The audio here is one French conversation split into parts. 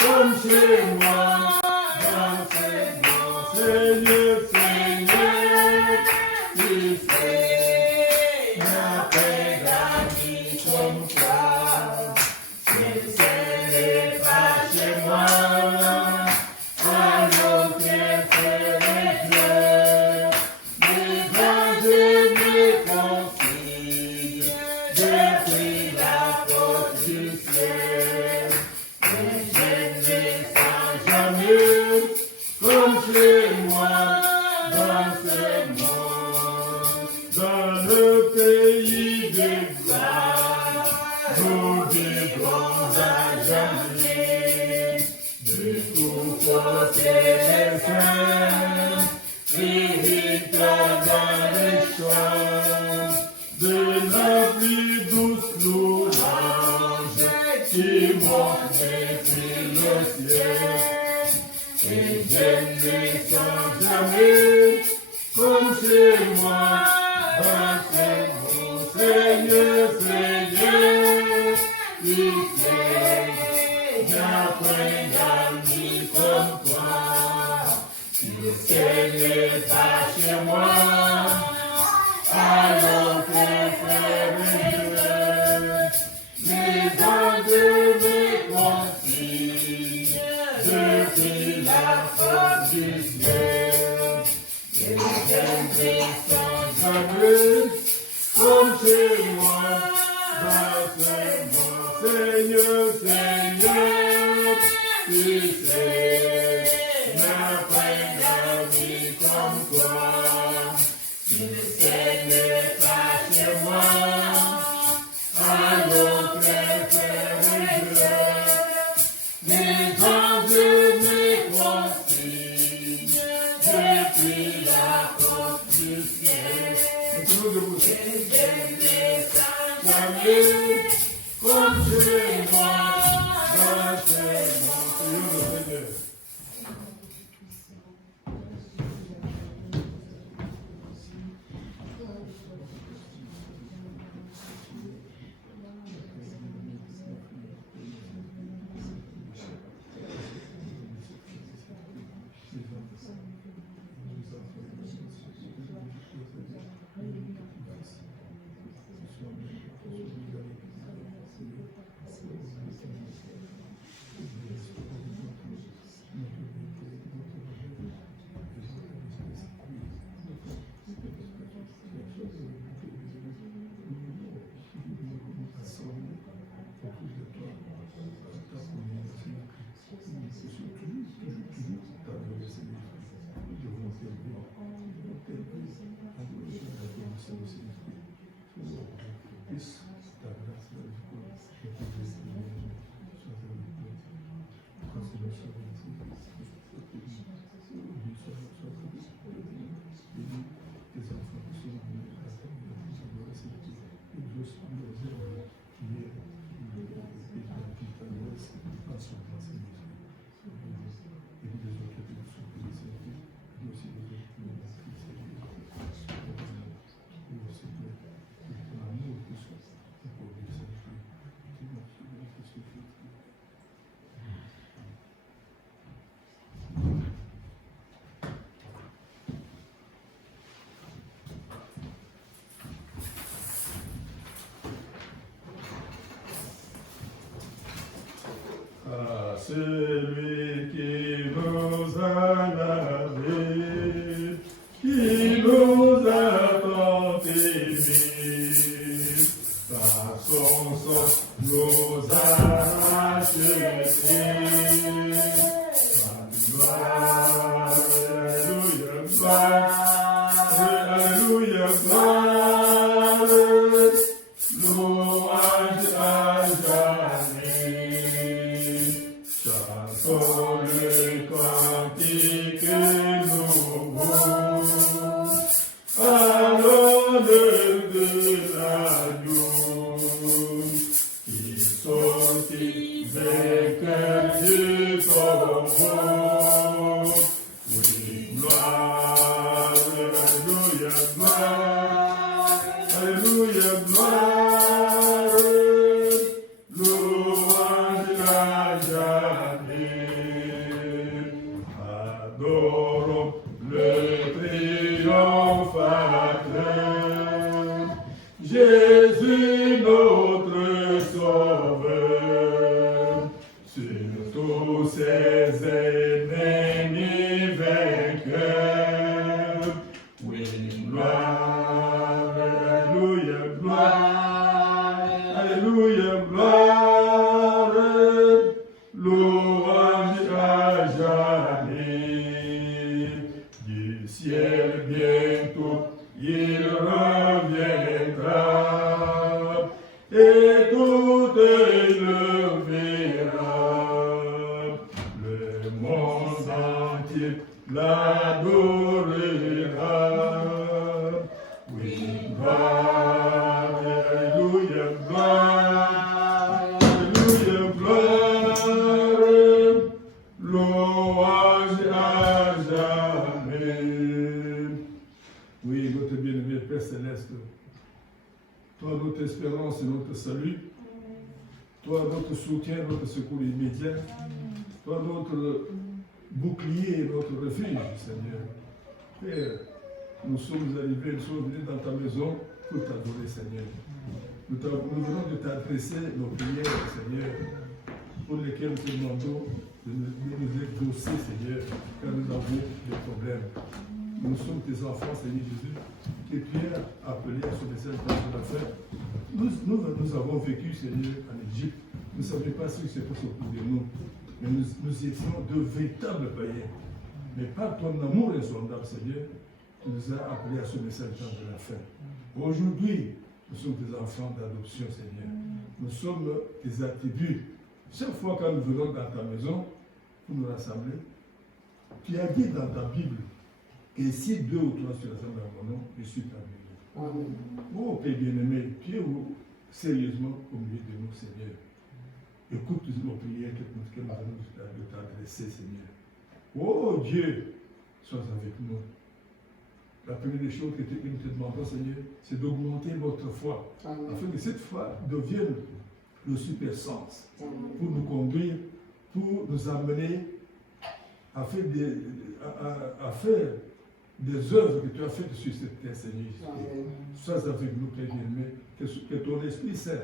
comme chez moi, dans ces mots. Seigneur, Seigneur, tu sais, n'a pas d'amis comme toi. Tu sais, n'est pas chez moi, alors qu'elle fait l'éclair. Devant Dieu me confie, depuis la porte du ciel. Et je ne sens jamais comme chez moi dans ce monde. Dans le pays de gloire, nous vivrons à jamais. De tout côté les saints, victoire dans les champs, de la plus douce louange qui monte depuis le ciel. Et je ne sens jamais comme chez moi dans ce monde. Seigneur, Seigneur, tu sais, il n'y a point d'amis comme toi. Tu sais, n'est pas chez moi, alors que frère les anges me confient, depuis la force du ciel. Et les sont jamais comme chez moi, dans ce monde. Seigneur, Seigneur, tu sais, n'a pas d'amis comme toi. Tu sais, n'est pas chez moi, alors préféré. Les anges me confient, depuis la porte du ciel. Et tout de vous, jamais comme chez moi, dans ce monde. Seigneur. Celui qui nous a lavés, qui nous a tant aimés, par son sang nous a rachetés. Gloire, alléluia, gloire, alléluia, gloire, louange à jamais. Chantons le cantique nouveau, à l'honneur de l'agneau, qui sortit vainqueur du tombeau. Oui, gloire, alléluia, gloire, alléluia, gloire, louange à jamais. trômpâtre. Jésus, notre Sauveur, sur tous ses ennemis vainqueurs. Oui, gloire, alléluia, gloire, alléluia, gloire, louange à jamais. Du ciel bientôt il reviendra, et tout œil le verra. Le monde entier l'adorera. Oui, gloire, alléluia, gloire, alléluia, gloire, louange à jamais. Oui, notre bien-aimé Père Céleste, toi notre espérance et notre salut, toi notre soutien, notre secours immédiat, toi notre bouclier et notre refuge, Seigneur. Père, nous sommes arrivés, nous sommes venus dans ta maison pour t'adorer, Seigneur. Nous venons de t'adresser nos prières, Seigneur, pour lesquelles nous te demandons de nous exaucer, Seigneur, car nous avons des problèmes. Nous sommes tes enfants, Seigneur Jésus, que tu as appelés à ce message de la fin. Nous avons vécu, Seigneur, en Égypte. Nous ne savions pas ce qui se passe autour de nous. Mais nous étions de véritables païens. Mais par ton amour insondable, Seigneur, tu nous as appelés à ce message de la fin. Aujourd'hui, nous sommes tes enfants d'adoption, Seigneur. Nous sommes tes attributs. Chaque fois que nous venons dans ta maison pour nous rassembler, tu as dit dans ta Bible que si 2 ou 3 se rassemblent en mon nom, je suis parmi eux. Oh Père bien-aimé, tu es sérieusement au milieu de nous, Seigneur. Écoute nos prières que nous allons t'adresser, Seigneur. Oh Dieu, sois avec nous. La première des choses que nous te demandons, Seigneur, c'est d'augmenter notre foi, afin que cette foi devienne le super sens pour nous conduire, pour nous amener à faire des œuvres que tu as faites sur cette terre, Seigneur Jésus. Sois avec nous, Père bien-aimé, que ton Esprit Saint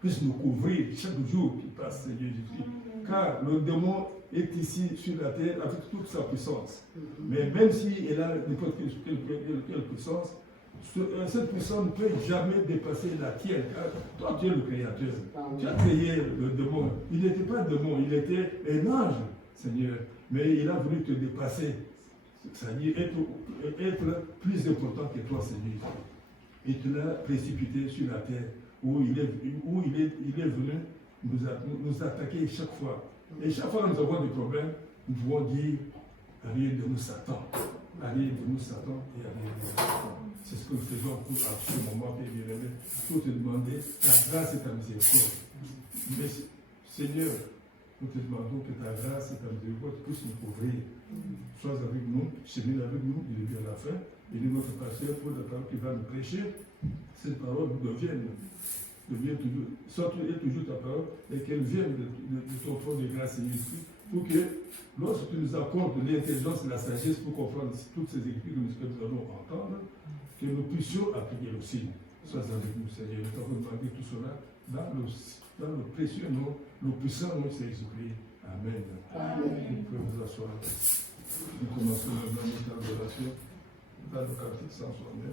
puisse nous couvrir chaque jour qui passe, Seigneur Jésus. Car le démon est ici sur la terre avec toute sa puissance. Mais même s'il a n'importe quelle puissance, cette puissance ne peut jamais dépasser la tienne. Car toi, tu es le Créateur. Tu as créé le démon. Il n'était pas un démon, il était un ange, Seigneur. Mais il a voulu te dépasser. C'est-à-dire être plus important que toi, Seigneur. Et tu l'as précipité sur la terre où il est venu nous attaquer chaque fois. Et chaque fois que nous avons des problèmes, nous pouvons dire arrière de nous Satan. Arrière de nous Satan et arrière de nous Satan. C'est ce que nous faisons pour à ce moment, Père bien-aimé, pour te demander ta grâce et ta miséricorde. Mais Seigneur, nous te demandons que ta grâce et ta miséricorde puissent nous couvrir. Sois avec nous, chemine avec nous, du début à la fin. Et nous, notre pasteur, pour la parole qui va nous prêcher, cette parole devienne toujours, soit tu es toujours ta parole, et qu'elle vienne de ton trône de grâce et d'esprit, pour que, lorsque tu nous accordes l'intelligence et la sagesse pour comprendre toutes ces écritures que nous allons entendre, que nous puissions appliquer aussi. Sois avec nous, Seigneur. Nous t'avons demandé tout cela dans le précieux nom, le puissant nom de Jésus-Christ. Amen. Vous pouvez vous asseoir. Nous commençons maintenant notre adoration dans le cantique 169.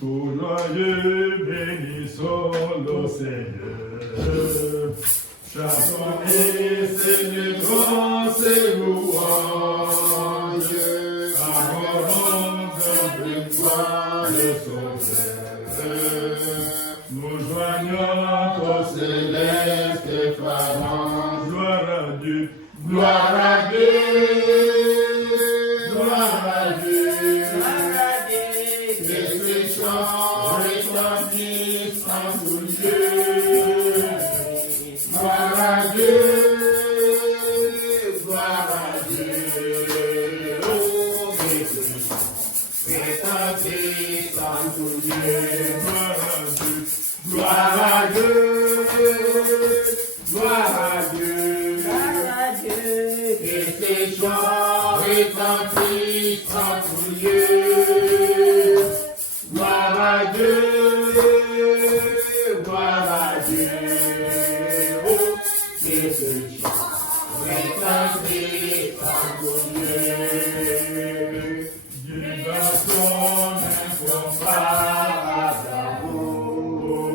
Tout joyeux, bénissons le Seigneur. Chantons et célébrons ses louanges. Adorons de gloire le Sauveur. Nous joignons au céleste parents. Gloire à Dieu. Gloire à Dieu. Gloire à Dieu. Que ce chant retentit en tout lieu. Gloire à Dieu, gloire à Dieu. Oh, retentisse en tout lieu. Gloire à Dieu, gloire à Dieu, gloire à Dieu. Et tes chants retentissent en tout lieu. Gloire à Dieu, gloire à Dieu. Oh, et tes chants retentissent en tout lieu. Dieu dans son incomparable amour,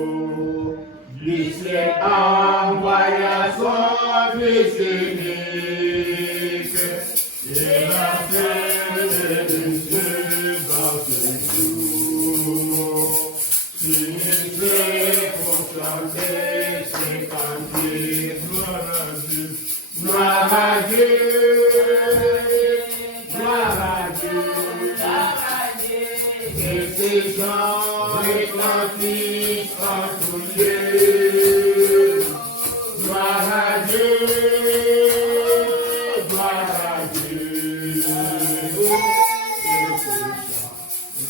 il s'est envoyé son Fils unique, et l'a fait de Dieu dans ce jour. S'unissez pour chanter ses cantiques, gloire à Dieu, gloire à Dieu, gloire à Dieu, et ses gens retentissent en tout lieu. Gloire à Dieu, gloire à Dieu,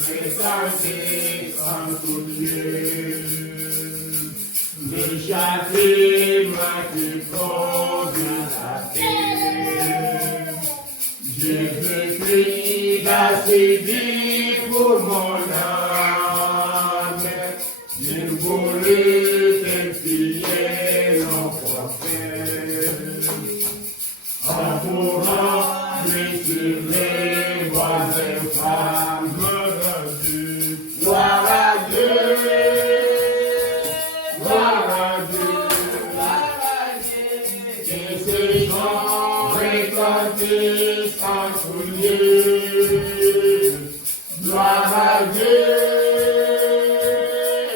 et ses gens retentissent en tout lieu. Les châtiments qui conduisent à paix, Jésus-Christ a sévi pour mon âme. Il voulut t'expier nos prophètes, en courant sur les voies infâmes. Gloire à Dieu, gloire à Dieu, gloire à Dieu, et ses gens retentissent en tout lieu. Gloire à Dieu,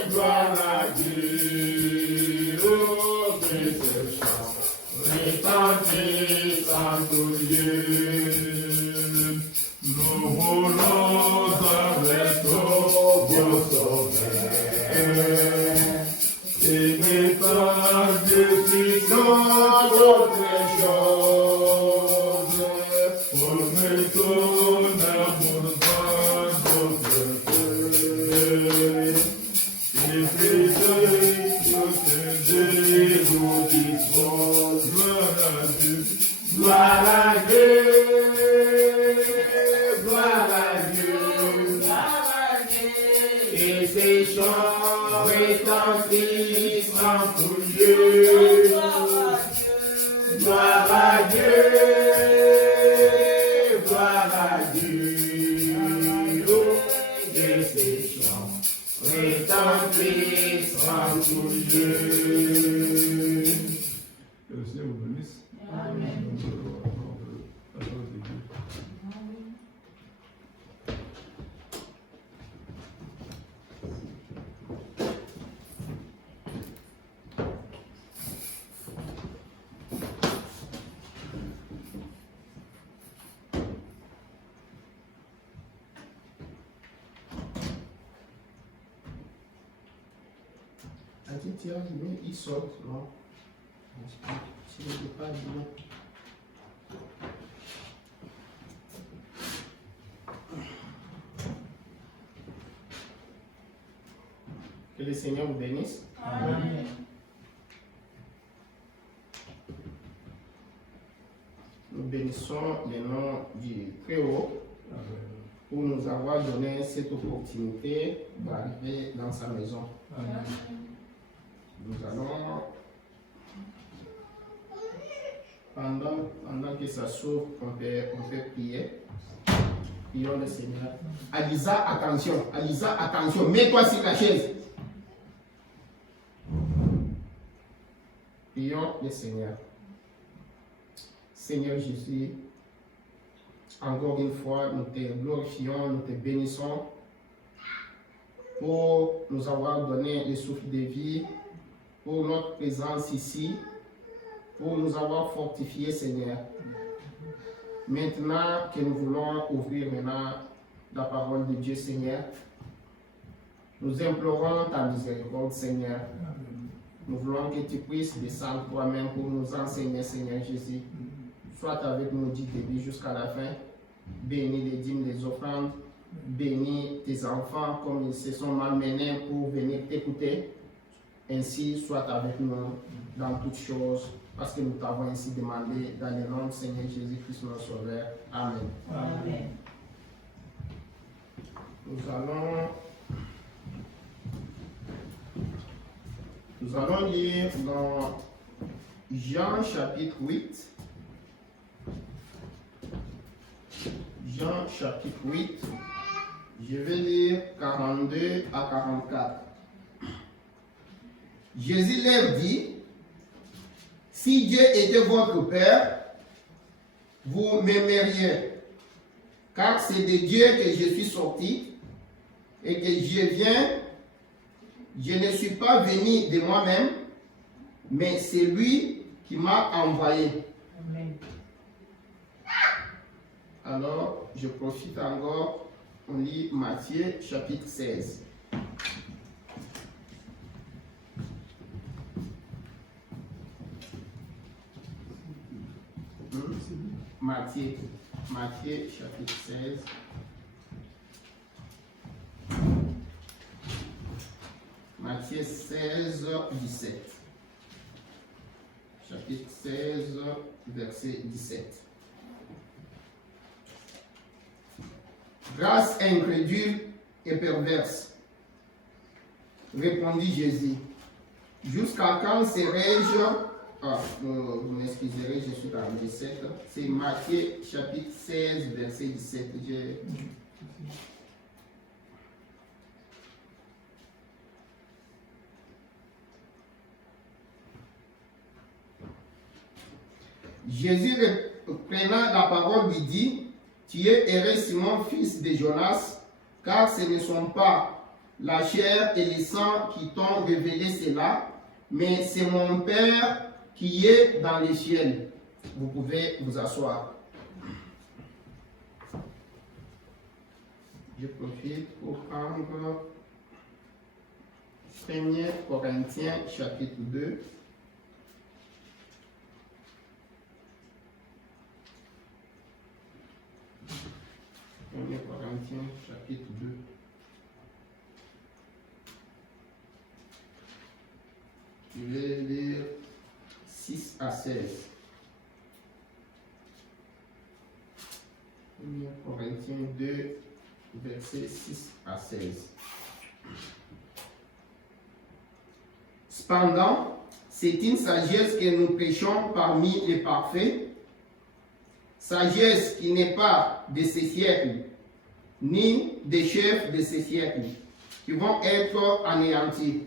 gloire à Dieu, oh, que ce chant retentisse en tout lieu. Nous voulons avec au Dieu sauveur, et n'étant Dieu qui sont d'autres choses, pour mettre ton amour dans d'autres cœurs. Et c'est Dieu que nous dispose, gloire à Dieu, gloire à Dieu, gloire à Dieu, et ses chants retentissent en tout lieu. Gloire à Dieu, gloire à Dieu, oh, et ses chants retentissent en tout lieu. Que le Seigneur vous bénisse. Amen. La parole de Dieu. Il saute, non? Si je ne pas bien. Que le Seigneur vous bénisse. Amen. Nous bénissons le nom du Très-Haut pour nous avoir donné cette opportunité d'arriver dans sa maison. Amen. Nous allons, pendant que ça s'ouvre, on peut prier. Prions le Seigneur. Alisa, attention, mets-toi sur la chaise. Prions le Seigneur. Seigneur Jésus, encore une fois, nous te glorifions, nous te bénissons pour nous avoir donné le souffle de vie, pour notre présence ici, pour nous avoir fortifiés, Seigneur. Maintenant que nous voulons ouvrir maintenant la parole de Dieu, Seigneur, Nous implorons ta miséricorde, Seigneur. Nous voulons que tu puisses descendre toi-même pour nous enseigner, Seigneur Jésus. Sois avec nous du début jusqu'à la fin. Bénis les dîmes, les offrandes. Bénis tes enfants comme ils se sont malmenés pour venir t'écouter. Ainsi, sois avec nous dans toutes choses, parce que nous t'avons ainsi demandé dans le nom du Seigneur Jésus-Christ, notre Sauveur. Amen. Amen. Nous allons lire dans Jean chapitre 8. Jean chapitre 8. Je vais lire 42 à 44. Jésus leur dit, si Dieu était votre Père, vous m'aimeriez, car c'est de Dieu que je suis sorti et que je viens. Je ne suis pas venu de moi-même, mais c'est lui qui m'a envoyé. Amen. Alors, je profite encore, on lit Matthieu chapitre 16. Matthieu chapitre 16. Matthieu 16, 17. Chapitre 16, verset 17. Grâce incrédule et perverse, répondit Jésus. Jusqu'à quand serai-je? Vous m'excuserez, je suis dans le 17. C'est Matthieu chapitre 16, verset 17. Jésus reprenant la parole lui dit, tu es heureux Simon, fils de Jonas, car ce ne sont pas la chair et le sang qui t'ont révélé cela, mais c'est mon Père qui est dans les cieux. Vous pouvez vous asseoir. Je profite pour prendre 1 Corinthiens chapitre 2. 1 Corinthiens chapitre 2. Je vais lire 6 à 16. 1 Corinthiens 2, versets 6 à 16. Cependant, c'est une sagesse que nous prêchons parmi les parfaits, sagesse qui n'est pas de ces siècles, ni des chefs de ces siècles, qui vont être anéantis.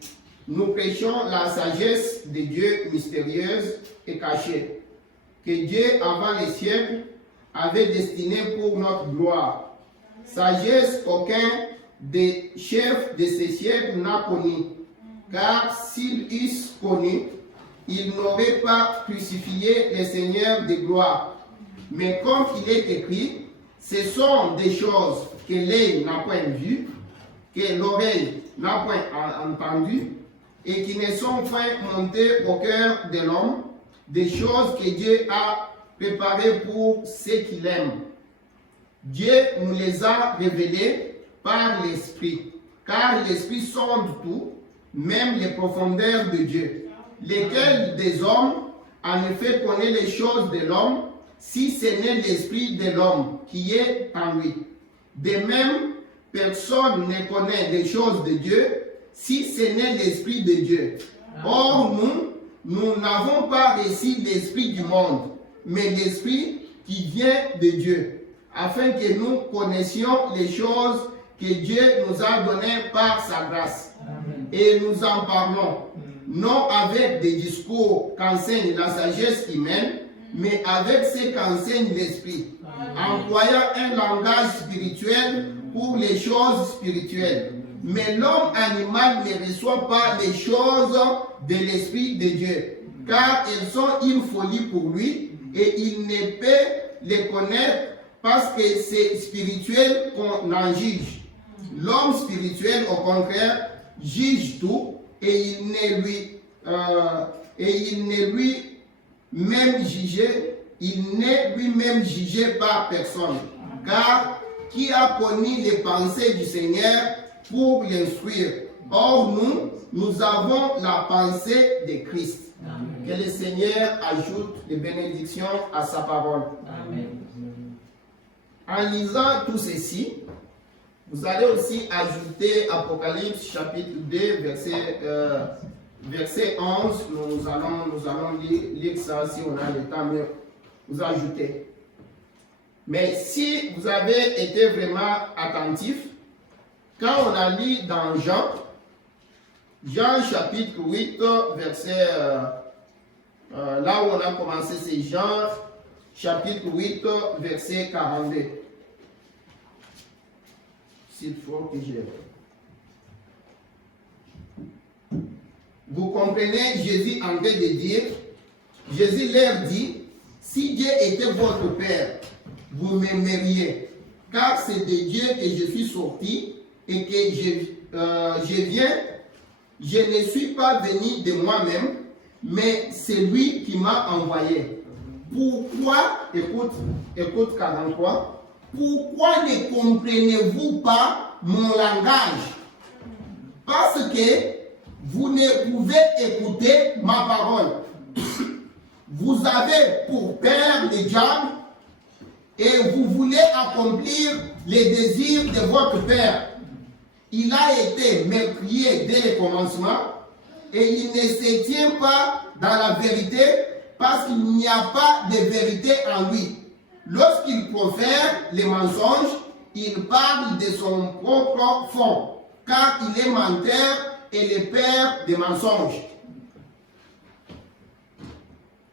Nous prêchons la sagesse de Dieu mystérieuse et cachée, que Dieu, avant les siècles, avait destinée pour notre gloire. Sagesse qu'aucun des chefs de ces siècles n'a connue, car s'ils eussent connu, ils n'auraient pas crucifié le Seigneur de gloire. Mais comme il est écrit, ce sont des choses que l'œil n'a point vues, que l'oreille n'a point entendues, et qui ne sont point montées au cœur de l'homme, des choses que Dieu a préparées pour ceux qui l'aiment. Dieu nous les a révélées par l'Esprit, car l'Esprit sonde tout, même les profondeurs de Dieu. Lesquels des hommes, en effet, connaît les choses de l'homme, si ce n'est l'Esprit de l'homme qui est en lui. De même, personne ne connaît les choses de Dieu, si ce n'est l'Esprit de Dieu. Or, nous n'avons pas reçu l'Esprit du monde, mais l'Esprit qui vient de Dieu, afin que nous connaissions les choses que Dieu nous a données par sa grâce. Amen. Et nous en parlons, non avec des discours qu'enseigne la sagesse humaine, mais avec ce qu'enseigne l'Esprit, employant un langage spirituel pour les choses spirituelles. Mais l'homme animal ne reçoit pas les choses de l'Esprit de Dieu, car elles sont une folie pour lui, et il ne peut les connaître parce que c'est spirituel qu'on en juge. L'homme spirituel, au contraire, juge tout et il n'est lui-même jugé par personne. Car qui a connu les pensées du Seigneur pour l'instruire? Or, nous avons la pensée de Christ. Amen. Que le Seigneur ajoute les bénédictions à sa parole. Amen. En lisant tout ceci, vous allez aussi ajouter Apocalypse chapitre 2, verset 11. Nous allons lire ça si on a le temps, mais vous ajoutez. Mais si vous avez été vraiment attentif, quand on a lu dans Jean chapitre 8, verset, là où on a commencé, c'est Jean chapitre 8, verset 42. S'il faut que je... Vous comprenez, Jésus en train de dire, Jésus leur dit, si Dieu était votre Père, vous m'aimeriez, car c'est de Dieu que je suis sorti et que je viens. Je ne suis pas venu de moi-même, mais c'est lui qui m'a envoyé. Pourquoi, écoute 43, pourquoi ne comprenez-vous pas mon langage? Parce que vous ne pouvez écouter ma parole. Vous avez pour père le diable et vous voulez accomplir les désirs de votre père. Il a été meurtrier dès le commencement et il ne se tient pas dans la vérité parce qu'il n'y a pas de vérité en lui. Lorsqu'il profère les mensonges, il parle de son propre fond, car il est menteur et le père des mensonges.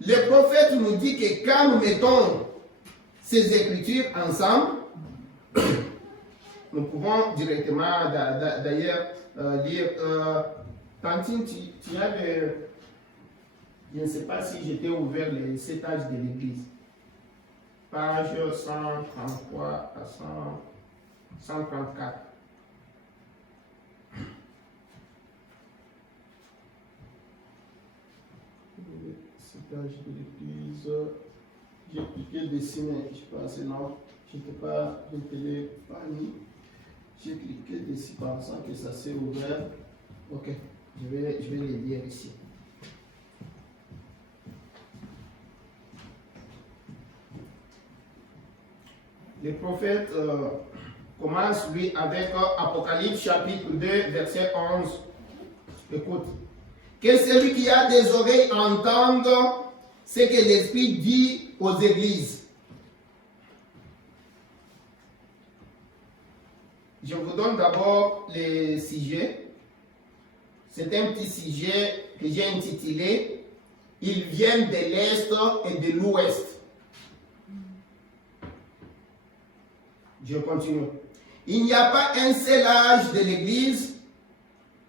Le prophète nous dit que quand nous mettons ces écritures ensemble, nous pouvons directement d'ailleurs lire. Tantine, tu as je ne sais pas si j'étais ouvert les 7 âges de l'Église. Page 133 à 134. Âge de l'Église. J'ai cliqué dessus, mais je pense non. Je n'étais pas mis. J'ai cliqué dessus pensant que ça s'est ouvert. Ok, je vais les lire ici. Le prophète commence lui avec Apocalypse chapitre 2, verset 11. Écoute. Que celui qui a des oreilles entende ce que l'Esprit dit aux églises. Je vous donne d'abord les sujets. C'est un petit sujet que j'ai intitulé « Ils viennent de l'Est et de l'Ouest ». Je continue. Il n'y a pas un seul âge de l'Église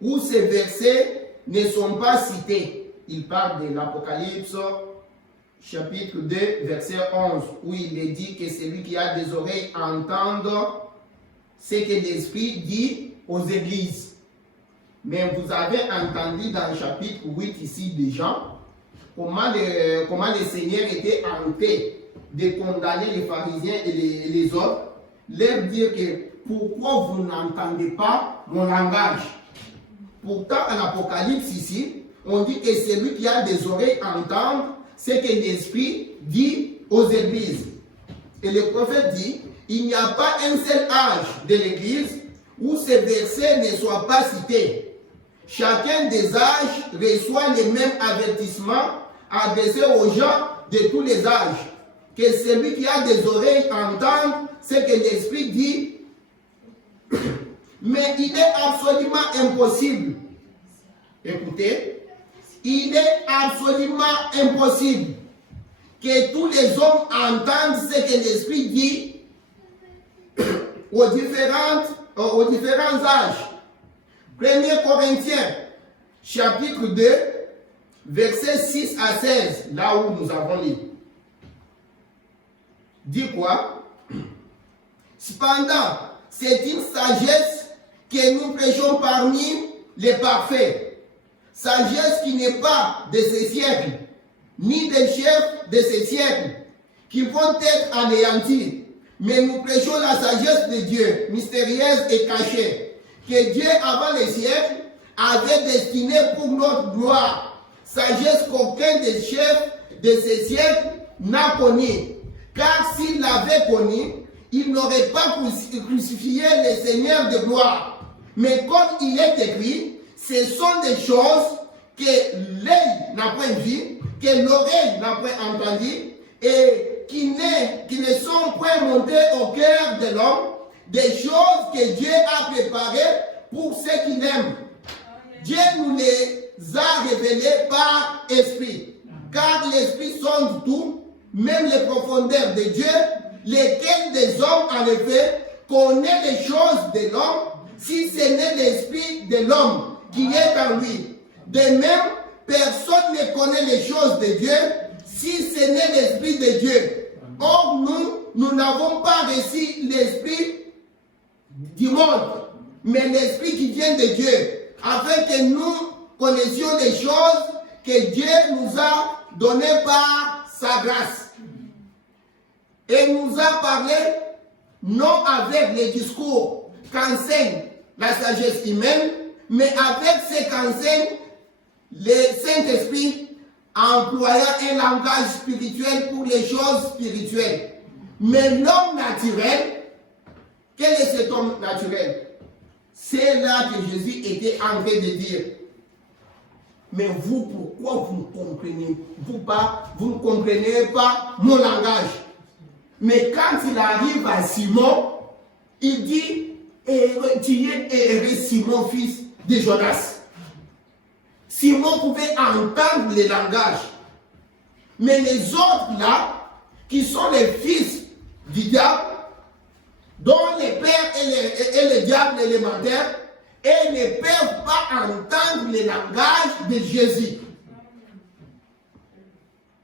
où ces versets ne sont pas cités. Il parle de l'Apocalypse chapitre 2 verset 11 où il est dit que celui qui a des oreilles entende ce que l'Esprit dit aux églises. Mais vous avez entendu dans le chapitre 8 ici de Jean comment le Seigneur était en paix de condamner les pharisiens et les autres, leur dire que pourquoi vous n'entendez pas mon langage. Pourtant, en Apocalypse ici, on dit que celui qui a des oreilles entende ce que l'Esprit dit aux églises. Et le prophète dit, il n'y a pas un seul âge de l'Église où ces versets ne soient pas cités. Chacun des âges reçoit les mêmes avertissements adressés aux gens de tous les âges. Que celui qui a des oreilles entende ce que l'Esprit dit. Mais il est absolument impossible. Écoutez, il est absolument impossible que tous les hommes entendent ce que l'Esprit dit aux différents âges. 1 Corinthiens, chapitre 2, versets 6 à 16, là où nous avons lu. Dit quoi? Cependant, c'est une sagesse que nous prêchons parmi les parfaits. Sagesse qui n'est pas de ces siècles, ni des chefs de ces siècles, qui vont être anéantis. Mais nous prêchons la sagesse de Dieu, mystérieuse et cachée, que Dieu, avant les siècles, avait destinée pour notre gloire. Sagesse qu'aucun des chefs de ces siècles n'a connue. Car s'il l'avait connue, il n'aurait pas crucifié le Seigneur de gloire. Mais comme il est écrit, ce sont des choses que l'œil n'a point vues, que l'oreille n'a point entendues, et qui ne sont point montées au cœur de l'homme, des choses que Dieu a préparées pour ceux qui l'aiment. Dieu nous les a révélées par esprit, car l'esprit sonde tout, même les profondeurs de Dieu, lesquelles des hommes en effet connaissent les choses de l'homme, si ce n'est l'esprit de l'homme qui est en lui. De même, personne ne connaît les choses de Dieu, si ce n'est l'esprit de Dieu. Or, nous n'avons pas reçu l'esprit du monde, mais l'esprit qui vient de Dieu, afin que nous connaissions les choses que Dieu nous a données par sa grâce. Et nous a parlé non avec les discours qu'enseigne la sagesse humaine, mais avec ce qu'enseigne le Saint-Esprit, employant un langage spirituel pour les choses spirituelles. Mais l'homme naturel, quel est cet homme naturel? C'est là que Jésus était en train de dire. Mais vous, pourquoi vous ne comprenez pas mon langage? Mais quand il arrive à Simon, il dit, tu es Simon, fils de Jonas. Simon pouvait entendre les langages. Mais les autres là, qui sont les fils du diable, dont les pères et les diables élémentaires, et ne peuvent pas entendre les langages de Jésus.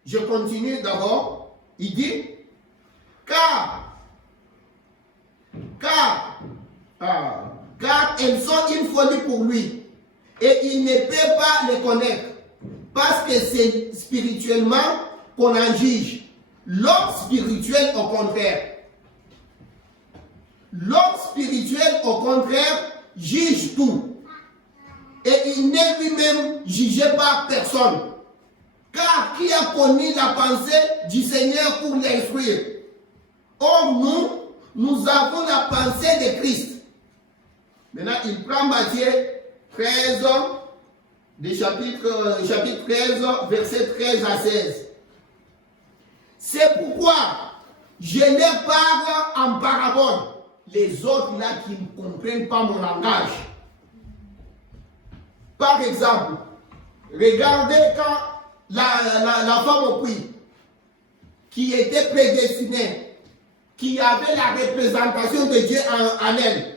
Je continue d'abord. Il dit, car elles sont une folie pour lui, et il ne peut pas les connaître, parce que c'est spirituellement qu'on en juge. L'homme spirituel, au contraire. L'homme spirituel, au contraire, juge tout. Et il n'est lui-même jugé par personne. Car qui a connu la pensée du Seigneur pour l'instruire? Or, nous avons la pensée de Christ. Maintenant, il prend Matthieu 13, chapitre 13, versets 13 à 16. C'est pourquoi je leur parle en parabole. Les autres là qui ne comprennent pas mon langage. Par exemple, regardez quand la femme au puits, qui était prédestinée, qui avait la représentation de Dieu en elle,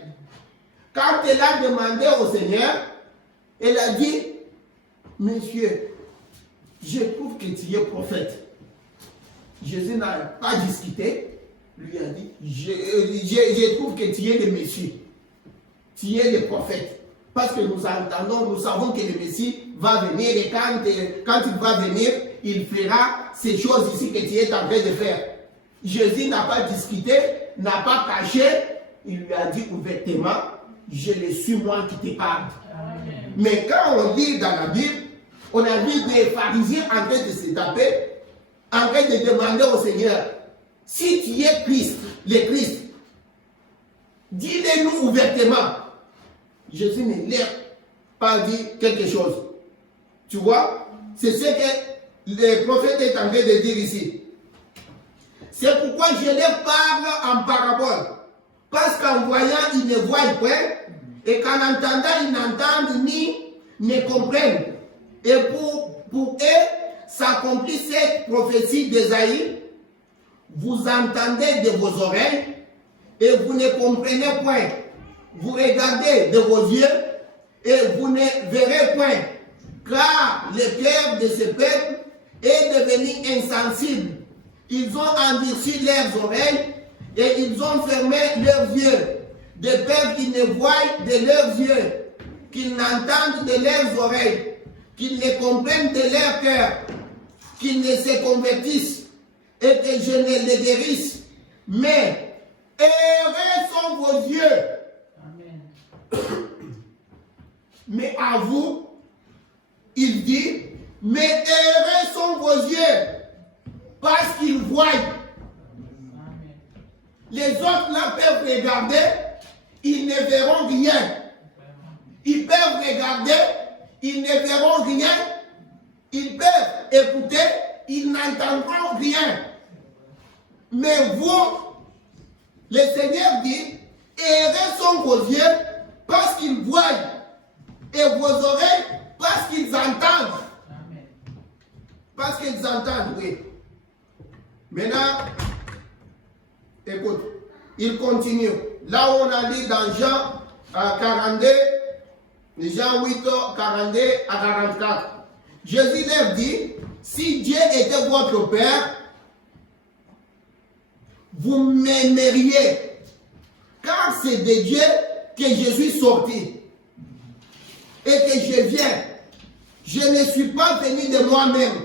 quand elle a demandé au Seigneur, elle a dit, monsieur, je trouve que tu es prophète. Jésus n'a pas discuté. Lui a dit, je trouve que tu es le Messie, tu es le prophète. Parce que nous savons que le Messie va venir, et quand il va venir, il fera ces choses ici que tu es en train de faire. Jésus n'a pas discuté, n'a pas caché, il lui a dit ouvertement, je le suis moi qui te parle. Amen. Mais quand on lit dans la Bible, on a vu des pharisiens en train de se taper, en train de demander au Seigneur, si tu es Christ, le Christ, dis-le-nous ouvertement. Jésus ne leur pas dit quelque chose. Tu vois, c'est ce que le prophète est en train de dire ici. C'est pourquoi je leur parle en parabole. Parce qu'en voyant, ils ne voient point, et qu'en entendant, ils n'entendent ni ne comprennent. Et pour eux, s'accomplit cette prophétie d'Ésaïe. Vous entendez de vos oreilles et vous ne comprenez point. Vous regardez de vos yeux et vous ne verrez point. Car le cœur de ce peuple est devenu insensible. Ils ont endurci leurs oreilles et ils ont fermé leurs yeux, des pères qui ne voient de leurs yeux, qu'ils n'entendent de leurs oreilles, qu'ils ne comprennent de leur cœur, qu'ils ne se convertissent et que je ne les guérisse. Mais heureux sont vos yeux. Amen. Mais à vous, il dit, mais heureux sont vos yeux, parce qu'ils voient. Amen. Les autres là peuvent regarder, ils ne verront rien. Ils peuvent regarder, ils ne verront rien. Ils peuvent écouter, ils n'entendront rien. Mais vous, le Seigneur dit, heureux sont vos yeux parce qu'ils voient et vos oreilles parce qu'ils entendent. Amen. Parce qu'ils entendent, oui. Maintenant, écoute, il continue. Là où on a dit dans Jean 42, Jean 8, 42 à 44. Jésus leur dit, si Dieu était votre Père, vous m'aimeriez, car c'est de Dieu que je suis sorti et que je viens. Je ne suis pas venu de moi-même,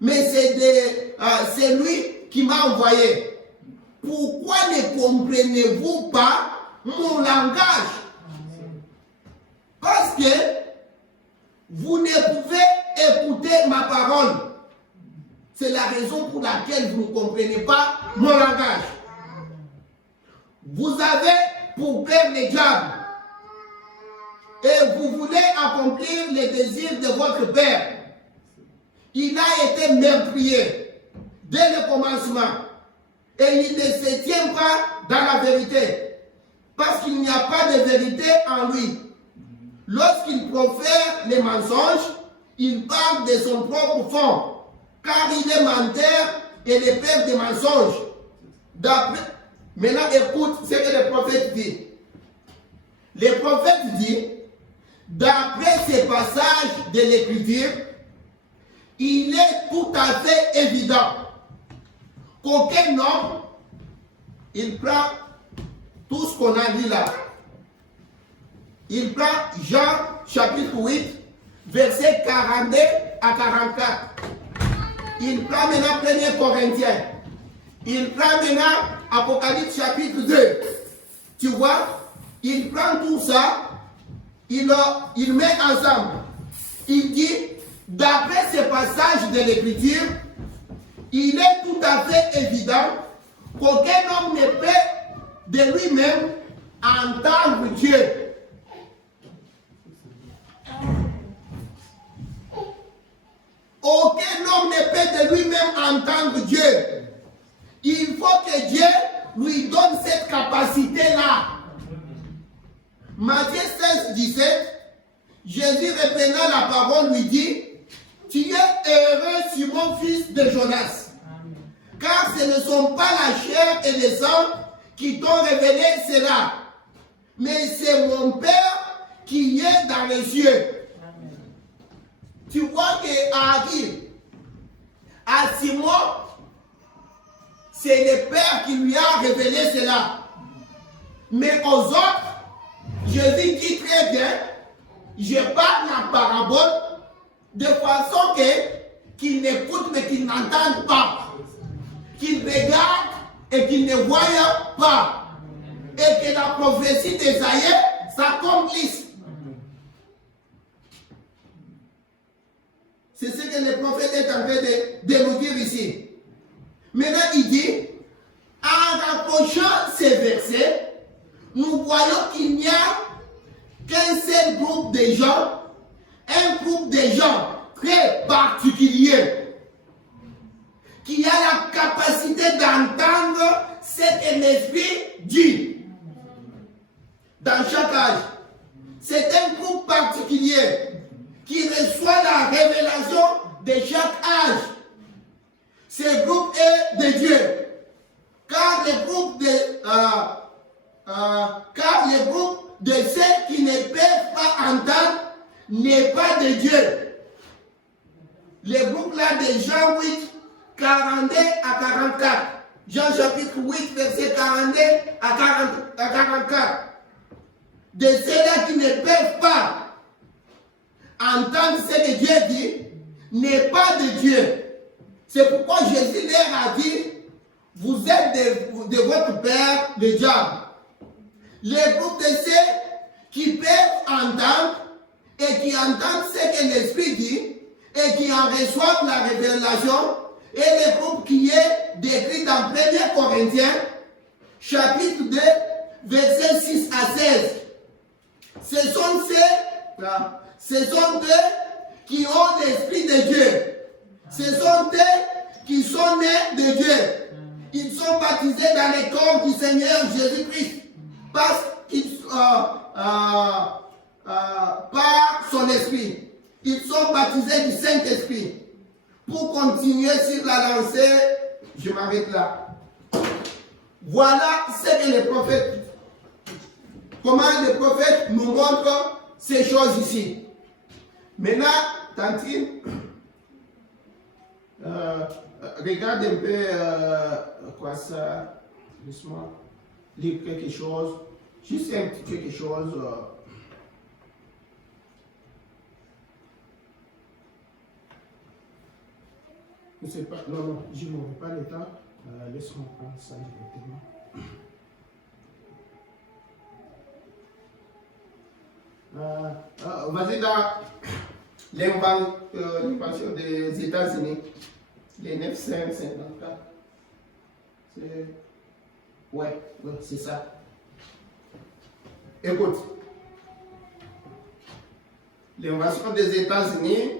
mais c'est lui qui m'a envoyé. Pourquoi ne comprenez-vous pas mon langage? Parce que vous ne pouvez écouter ma parole. C'est la raison pour laquelle vous ne comprenez pas mon langage. Vous avez pour père le diable. Et vous voulez accomplir les désirs de votre père. Il a été meurtrier dès le commencement. Et il ne se tient pas dans la vérité. Parce qu'il n'y a pas de vérité en lui. Lorsqu'il profère les mensonges, il parle de son propre fond. Car il est menteur et le père des mensonges. Maintenant, écoute ce que le prophète dit. Le prophète dit, d'après ces passages de l'Écriture, il est tout à fait évident qu'aucun homme, il prend tout ce qu'on a dit là. Il prend Jean chapitre 8, versets 42 à 44. Il prend maintenant 1er Corinthiens. Il prend maintenant Apocalypse chapitre 2. Tu vois, il prend tout ça, il met ensemble. Il dit, d'après ces passages de l'Écriture, il est tout à fait évident qu'aucun homme ne peut de lui-même entendre Dieu. Aucun homme ne peut de lui-même entendre Dieu. Il faut que Dieu lui donne cette capacité-là. Matthieu 16, 17, Jésus reprenant la parole lui dit, tu es heureux, Simon, fils de Jonas, car ce ne sont pas la chair et le sang qui t'ont révélé cela, mais c'est mon Père qui est dans les cieux. Tu vois qu'à Simon, c'est le Père qui lui a révélé cela. Mais aux autres, Jésus dit très bien, je parle la parabole de façon qu'ils n'écoutent mais qu'ils n'entendent pas, qu'ils regardent et qu'ils ne voient pas, et que la prophétie d'Ésaïe s'accomplisse. C'est ce que le prophète est en train de nous dire ici. Maintenant, il dit, en rapprochant ces versets, nous voyons qu'il n'y a qu'un seul groupe de gens, un groupe de gens très particulier, qui a la capacité d'entendre ce que l'Esprit dit. Dans chaque âge, c'est un groupe particulier qui reçoit la révélation de chaque âge. Ce groupe est de Dieu. Car le groupe de ceux qui ne peuvent pas entendre n'est pas de Dieu. Le groupe là de Jean 8, 42 à 44. Jean chapitre 8, verset 42 à 44. de ceux-là qui ne peuvent pas entendre ce que Dieu dit n'est pas de Dieu. C'est pourquoi Jésus leur a dit, vous êtes de votre père, le diable. Les groupes de ceux qui peuvent entendre et qui entendent ce que l'Esprit dit et qui en reçoivent la révélation, et le groupe qui est décrit dans 1 Corinthiens, chapitre 2, versets 6 à 16. Ce sont eux qui ont l'Esprit de Dieu. Ce sont eux qui sont nés de Dieu. Ils sont baptisés dans le corps du Seigneur Jésus-Christ par son Esprit. Ils sont baptisés du Saint-Esprit. Pour continuer sur la lancée, je m'arrête là. Voilà ce que les prophètes, comment les prophètes nous montrent ces choses ici. Maintenant, Tantine, regarde un peu quoi ça. Laisse-moi lire quelque chose. Juste un petit quelque chose. Je ne sais pas. Non, je n'aurai pas le temps. Laisse-moi prendre ça directement. Vas-y dans l'invention des États-Unis, les 954. Ouais, c'est ça. Écoute, l'invention des États-Unis,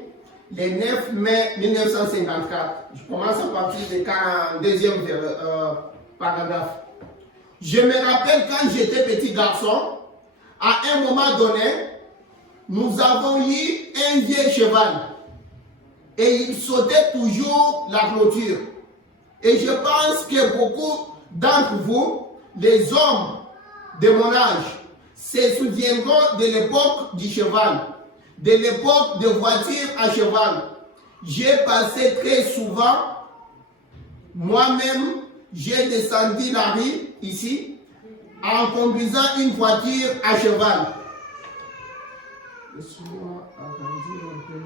le 9 mai 1954. Je commence à partir du 42e paragraphe. Je me rappelle quand j'étais petit garçon, à un moment donné, nous avons eu un vieux cheval et il sautait toujours la clôture. Et je pense que beaucoup d'entre vous, les hommes de mon âge, se souviendront de l'époque du cheval, de l'époque de voiture à cheval. J'ai passé très souvent, moi-même, j'ai descendu la rue ici, en conduisant une voiture à cheval. Laisse-moi agrandir un peu.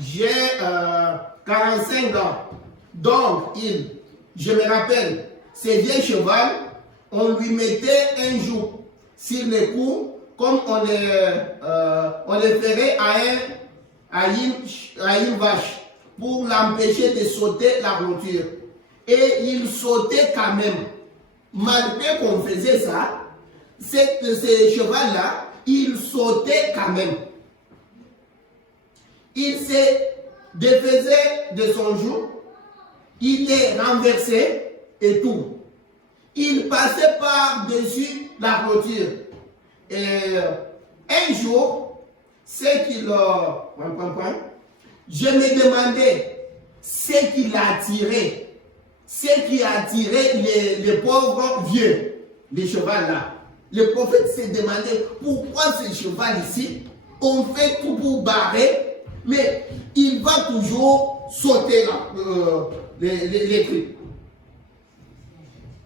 J'ai 45 ans. Donc, je me rappelle, ce vieux cheval, on lui mettait un joug sur le cou, comme on le ferait à une vache, pour l'empêcher de sauter la clôture. Et il sautait quand même. Malgré qu'on faisait ça, ce cheval-là, il sautait quand même. Il se défaisait de son joug, il est renversé et tout. Il passait par-dessus la clôture. Et un jour, je me demandais ce qui l'a attiré, ce qui a attiré les pauvres vieux, les chevals là. Le prophète s'est demandé pourquoi ce cheval ici, on fait tout pour barrer, mais il va toujours sauter les trucs.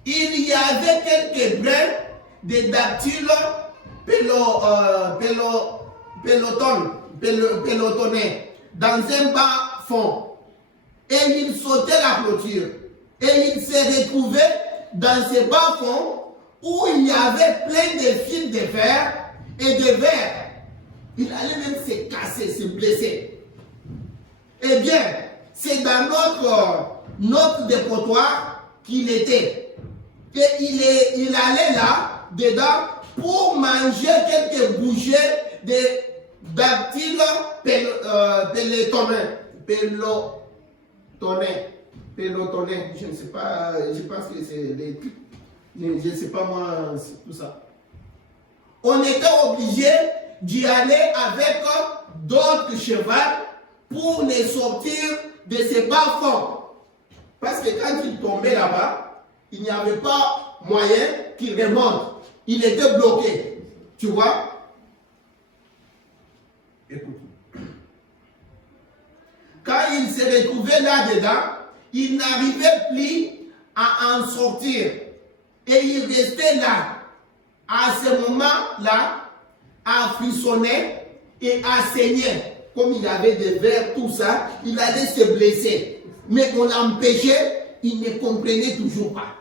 Il y avait quelques brins de dactyles pelotonnés dans un bas fond. Et il sautait la clôture. Et il s'est retrouvé dans ce bas fond où il y avait plein de fils de fer et de verre. Il allait même se casser, se blesser. Eh bien, c'est dans notre dépotoir qu'il était. Et il allait là, dedans, pour manger quelques bouchées de dactyles pelotonnés. Je ne sais pas, je pense que c'est des trucs. Je ne sais pas moi, tout ça. On était obligé d'y aller avec d'autres chevaux pour les sortir de ces bas-fonds. Parce que quand il tombait là-bas, il n'y avait pas moyen qu'il remonte. Il était bloqué. Tu vois? Écoute. quand il se retrouvait là-dedans, il n'arrivait plus à en sortir. Et il restait là, à ce moment-là, à frissonner et à saigner. Comme il avait des vers, tout ça, il allait se blesser. Mais on l'empêchait, il ne comprenait toujours pas.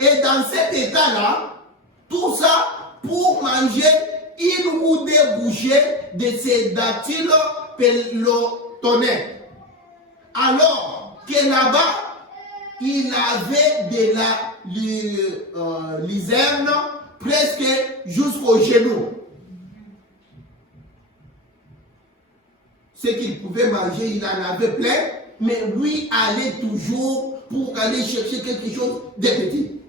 Et dans cet état-là, tout ça pour manger une ou deux bouchées de ces dactyles pelotonnés. Alors que là-bas, il avait de la luzerne presque jusqu'au genou. Ce qu'il pouvait manger, il en avait plein, mais lui allait toujours pour aller chercher quelque chose de petit.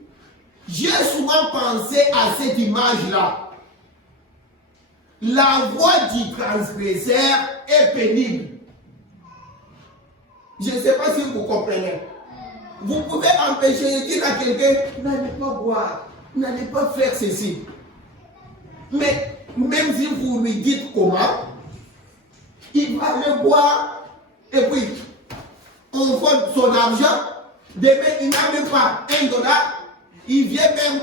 J'ai souvent pensé à cette image-là. La voie du transgresseur est pénible. Je ne sais pas si vous comprenez. Vous pouvez empêcher de dire à quelqu'un, n'allez pas boire, n'allez pas faire ceci. Mais même si vous lui dites comment, il va aller boire et puis on vole son argent. Demain, il n'a même pas $1. Il vient même,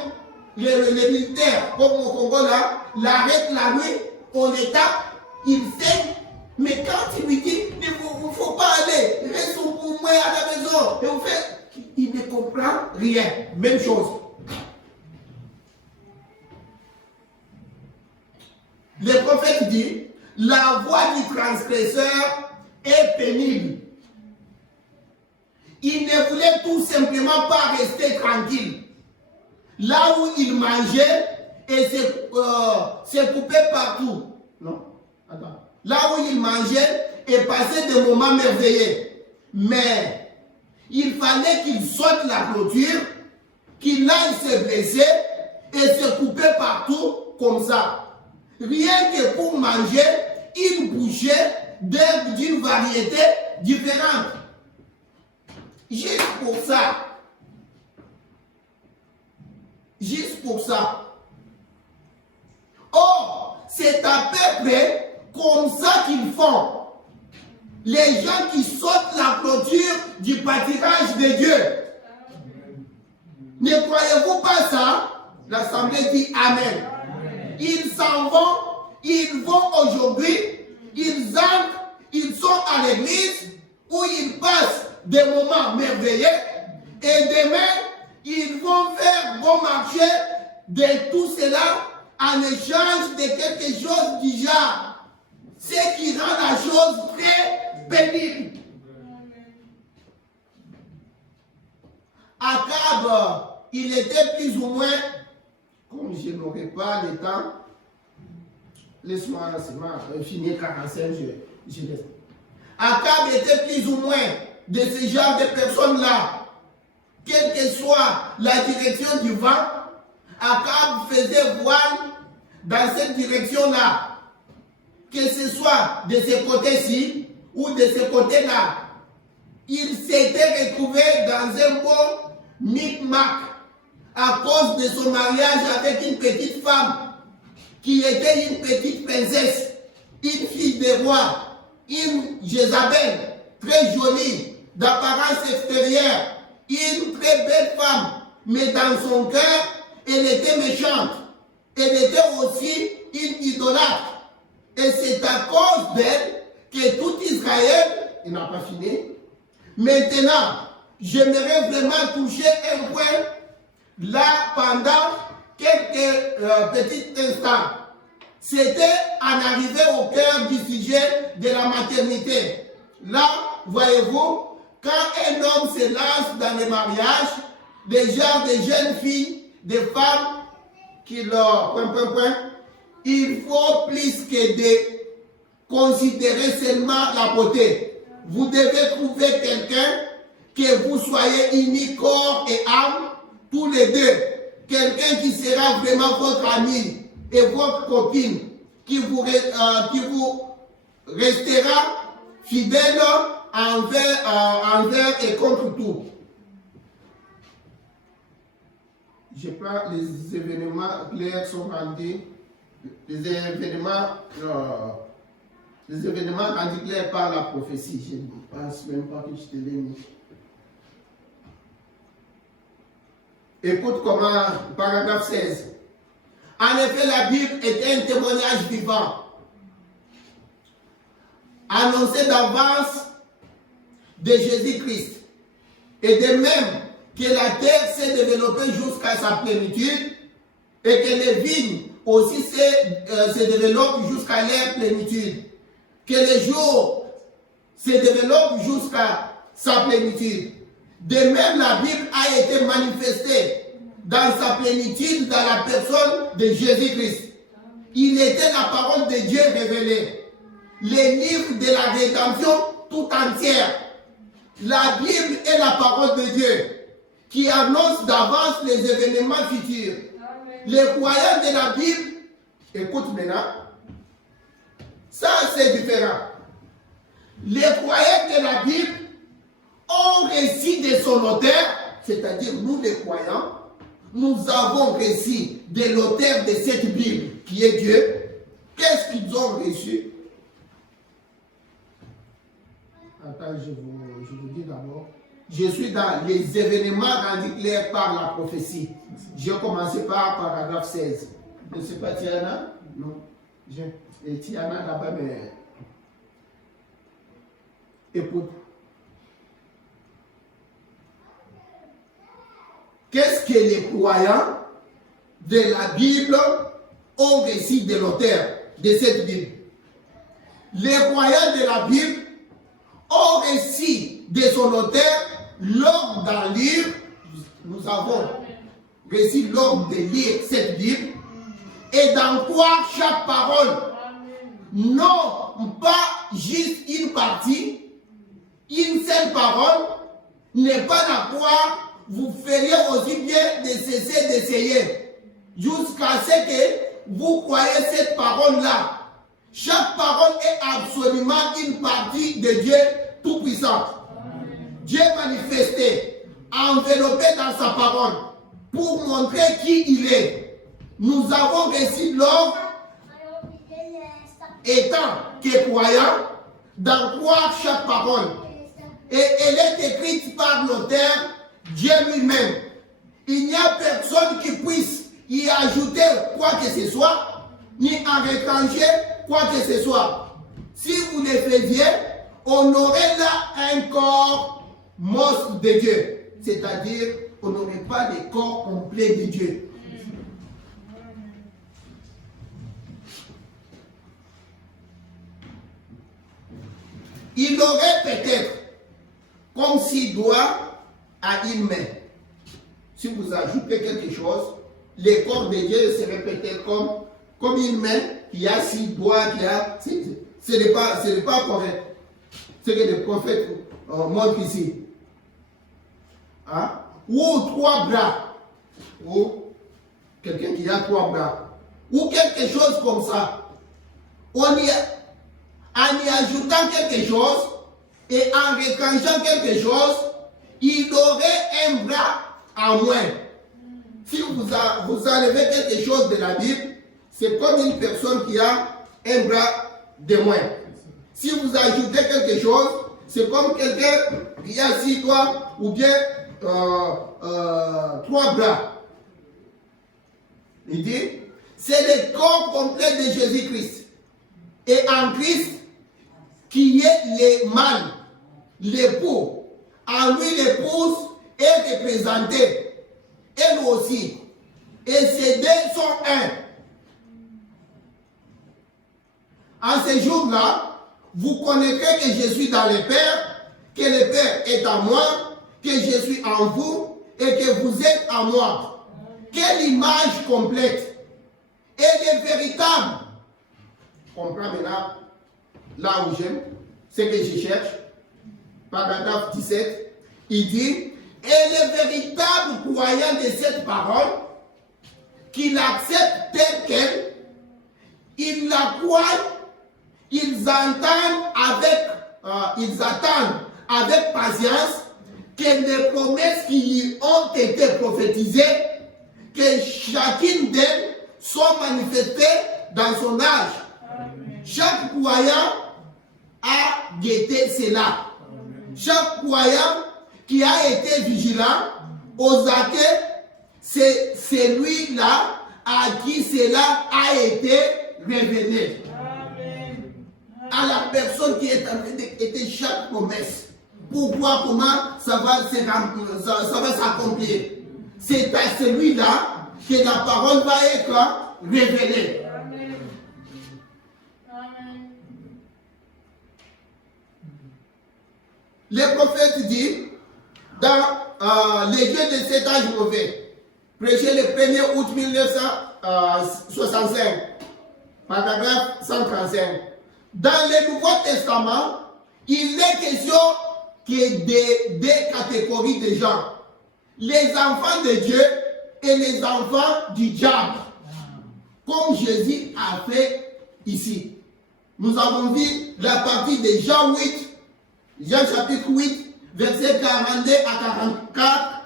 les militaires, comme au Congo là, l'arrête la nuit, on les tape, il saigne. Mais quand il lui dit, il ne faut pas aller, reste pour moi à la maison, et on fait, il ne comprend rien. Même chose. Le prophète dit, la voie du transgresseur est pénible. Il ne voulait tout simplement pas rester tranquille. Là où il mangeait et se coupait partout. Non, attends. Là où il mangeait et passait des moments merveilleux. Mais il fallait qu'il saute la clôture, qu'il aille se blesser et se couper partout comme ça. Rien que pour manger une bouchée d'herbes d'une variété différente. Juste pour ça. Juste pour ça. Or, c'est à peu près comme ça qu'ils font. Les gens qui sautent la clôture du pâturage de Dieu. Ne croyez-vous pas ça? L'Assemblée dit Amen. Ils s'en vont, ils vont aujourd'hui, ils entrent, ils sont à l'église où ils passent des moments merveilleux et demain, ils vont faire bon marché de tout cela en échange de quelque chose du genre. Ce qui rend la chose très pénible. Akab, il était plus ou moins, comme je n'aurai pas le temps, laisse-moi finir 45, je laisse. Akab était plus ou moins de ce genre de personnes-là. Quelle que soit la direction du vent, Akab faisait voile dans cette direction-là. Que ce soit de ce côté-ci ou de ce côté-là. Il s'était retrouvé dans un bon micmac à cause de son mariage avec une petite femme qui était une petite princesse, une fille de roi, une Jézabel, très jolie, d'apparence extérieure, une très belle femme, mais dans son cœur, elle était méchante. Elle était aussi une idolâtre. Et c'est à cause d'elle que tout Israël, il n'a pas fini. Maintenant, j'aimerais vraiment toucher un point là pendant quelques petits instants. C'était en arrivé au cœur du sujet de la maternité. Là, voyez-vous, quand un homme se lance dans le mariage, des genres de jeunes filles, des femmes qui leur... il faut plus que de considérer seulement la beauté. Vous devez trouver quelqu'un que vous soyez unis corps et âme, tous les deux. Quelqu'un qui sera vraiment votre ami et votre copine, qui vous restera fidèle envers et contre tout. Je parle, les événements clairs sont rendus, les événements Les événements rendus clairs par la prophétie. Je ne pense même pas que je te l'ai mis. Écoute comment, paragraphe 16. En effet, la Bible était un témoignage vivant, annoncé d'avance de Jésus-Christ. Et de même que la terre s'est développée jusqu'à sa plénitude et que les vignes aussi se développent jusqu'à leur plénitude, que les jours se développent jusqu'à sa plénitude. De même, la Bible a été manifestée dans sa plénitude dans la personne de Jésus-Christ. Il était la parole de Dieu révélée, les livres de la rédemption tout entière. La Bible est la parole de Dieu qui annonce d'avance les événements futurs. Amen. Les croyants de la Bible, écoute maintenant, ça c'est différent. Les croyants de la Bible ont récit de son auteur, c'est-à-dire nous les croyants, nous avons récit de l'auteur de cette Bible qui est Dieu. Qu'est-ce qu'ils ont reçu? Attends, je vous dis d'abord. Je suis dans les événements rendus clairs par la prophétie. J'ai commencé par paragraphe 16. Je ne sais pas, Tiana? Non. Et Tiana là-bas, mais... Écoute. Qu'est-ce que les croyants de la Bible ont récit de l'auteur de cette Bible? Les croyants de la Bible ont récit de son auteur lors d'un livre. Nous avons récit lors de lire cette Bible et d'en croire chaque parole. Non, pas juste une partie, une seule parole, n'est pas la croire. Vous feriez aussi bien de cesser d'essayer jusqu'à ce que vous croyez cette parole-là. Chaque parole est absolument une partie de Dieu Tout-Puissant. Dieu manifesté, enveloppé dans sa parole pour montrer qui il est. Nous avons reçu l'ordre, étant que croyants, d'en croire chaque parole. Et elle est écrite par l'auteur, Dieu lui-même. Il n'y a personne qui puisse y ajouter quoi que ce soit, ni en retrancher quoi que ce soit. Si vous le faisiez, on aurait là un corps monstre de Dieu. C'est-à-dire, on n'aurait pas le corps complet de Dieu. Il aurait peut-être, comme s'il doit à une main. Si vous ajoutez quelque chose, le corps de Dieu serait peut-être comme une main qui a 6 doigts, qui a... Ce n'est pas correct. Ce que le prophète montre ici. Hein? Ou 3 bras. Ou quelqu'un qui a 3 bras. Ou quelque chose comme ça. En y ajoutant quelque chose et en retranchant quelque chose, il aurait un bras en moins. Si vous enlevez quelque chose de la Bible, c'est comme une personne qui a un bras de moins. Si vous ajoutez quelque chose, c'est comme quelqu'un qui a 6 doigts ou bien 3 bras. Il dit, c'est le corps complet de Jésus-Christ. Et en Christ, qui est le mâle, l'époux. En lui, l'épouse est représentée, elle aussi. Et ces deux sont un. En ce jour-là, vous connaîtrez que je suis dans le Père, que le Père est en moi, que je suis en vous et que vous êtes en moi. Quelle image complète! Elle est véritable. Comprends maintenant là où j'aime, ce que je cherche. Paragraphe 17, il dit, et les véritables croyants de cette parole, qui l'acceptent telle qu'elle, ils la croient, ils attendent avec patience que les promesses qui ont été prophétisées, que chacune d'elles soit manifestée dans son âge. Chaque croyant a guetté cela. Chaque croyant qui a été vigilant aux actes, c'est celui-là à qui cela a été révélé. Amen. À la personne qui est en train d'écouter chaque promesse. Pourquoi, comment ça va s'accomplir? C'est à celui-là que la parole va être révélée. Amen. Amen. Le prophète dit dans les dieux de cet âge mauvais, prêché le 1er août 1965, paragraphe 135. Dans le Nouveau Testament, il est question que des catégories de gens. Les enfants de Dieu et les enfants du diable. Comme Jésus a fait ici. Nous avons vu la partie de Jean 8, Jean chapitre 8, versets 42 à 44.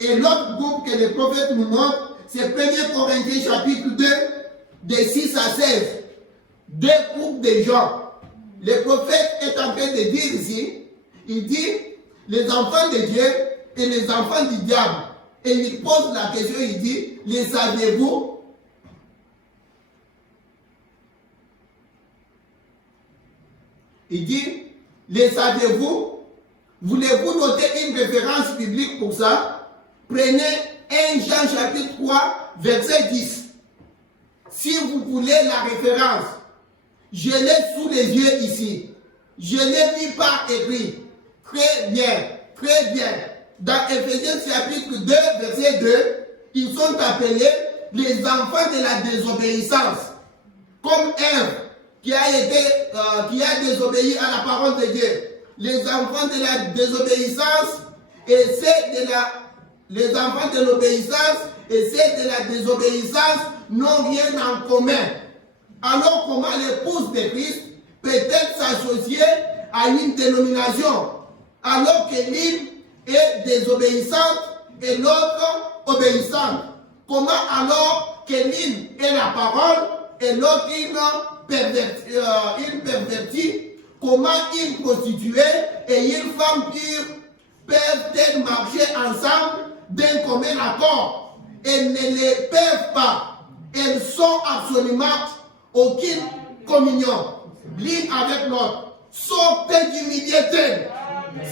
Et l'autre groupe que le prophète nous montre, c'est 1er Corinthiens chapitre 2, de 6 à 16. Deux groupes de gens. Le prophète est en train de dire ici, il dit, les enfants de Dieu et les enfants du diable. Et il pose la question, il dit, les saviez-vous? Il dit, les saviez-vous? Voulez-vous noter une référence biblique pour ça? Prenez 1 Jean chapitre 3, verset 10. Si vous voulez la référence, je l'ai sous les yeux ici. Je l'ai mis par écrit. Très bien, très bien. Dans Éphésiens chapitre 2, verset 2, ils sont appelés les enfants de la désobéissance. Comme Ève, qui a désobéi à la parole de Dieu. Les enfants de la désobéissance et les enfants de l'obéissance et ceux de la désobéissance n'ont rien en commun. Alors comment l'épouse de Christ peut-elle s'associer à une dénomination alors que l'une est désobéissante et l'autre obéissante? Comment alors que l'une est la parole et l'autre une pervertie? Comment une prostituée et une femme pure peuvent-elles marcher ensemble d'un commun accord? Elles ne le peuvent pas. Elles sont absolument aucune communion l'une avec l'autre. Sortez du milieu d'elles.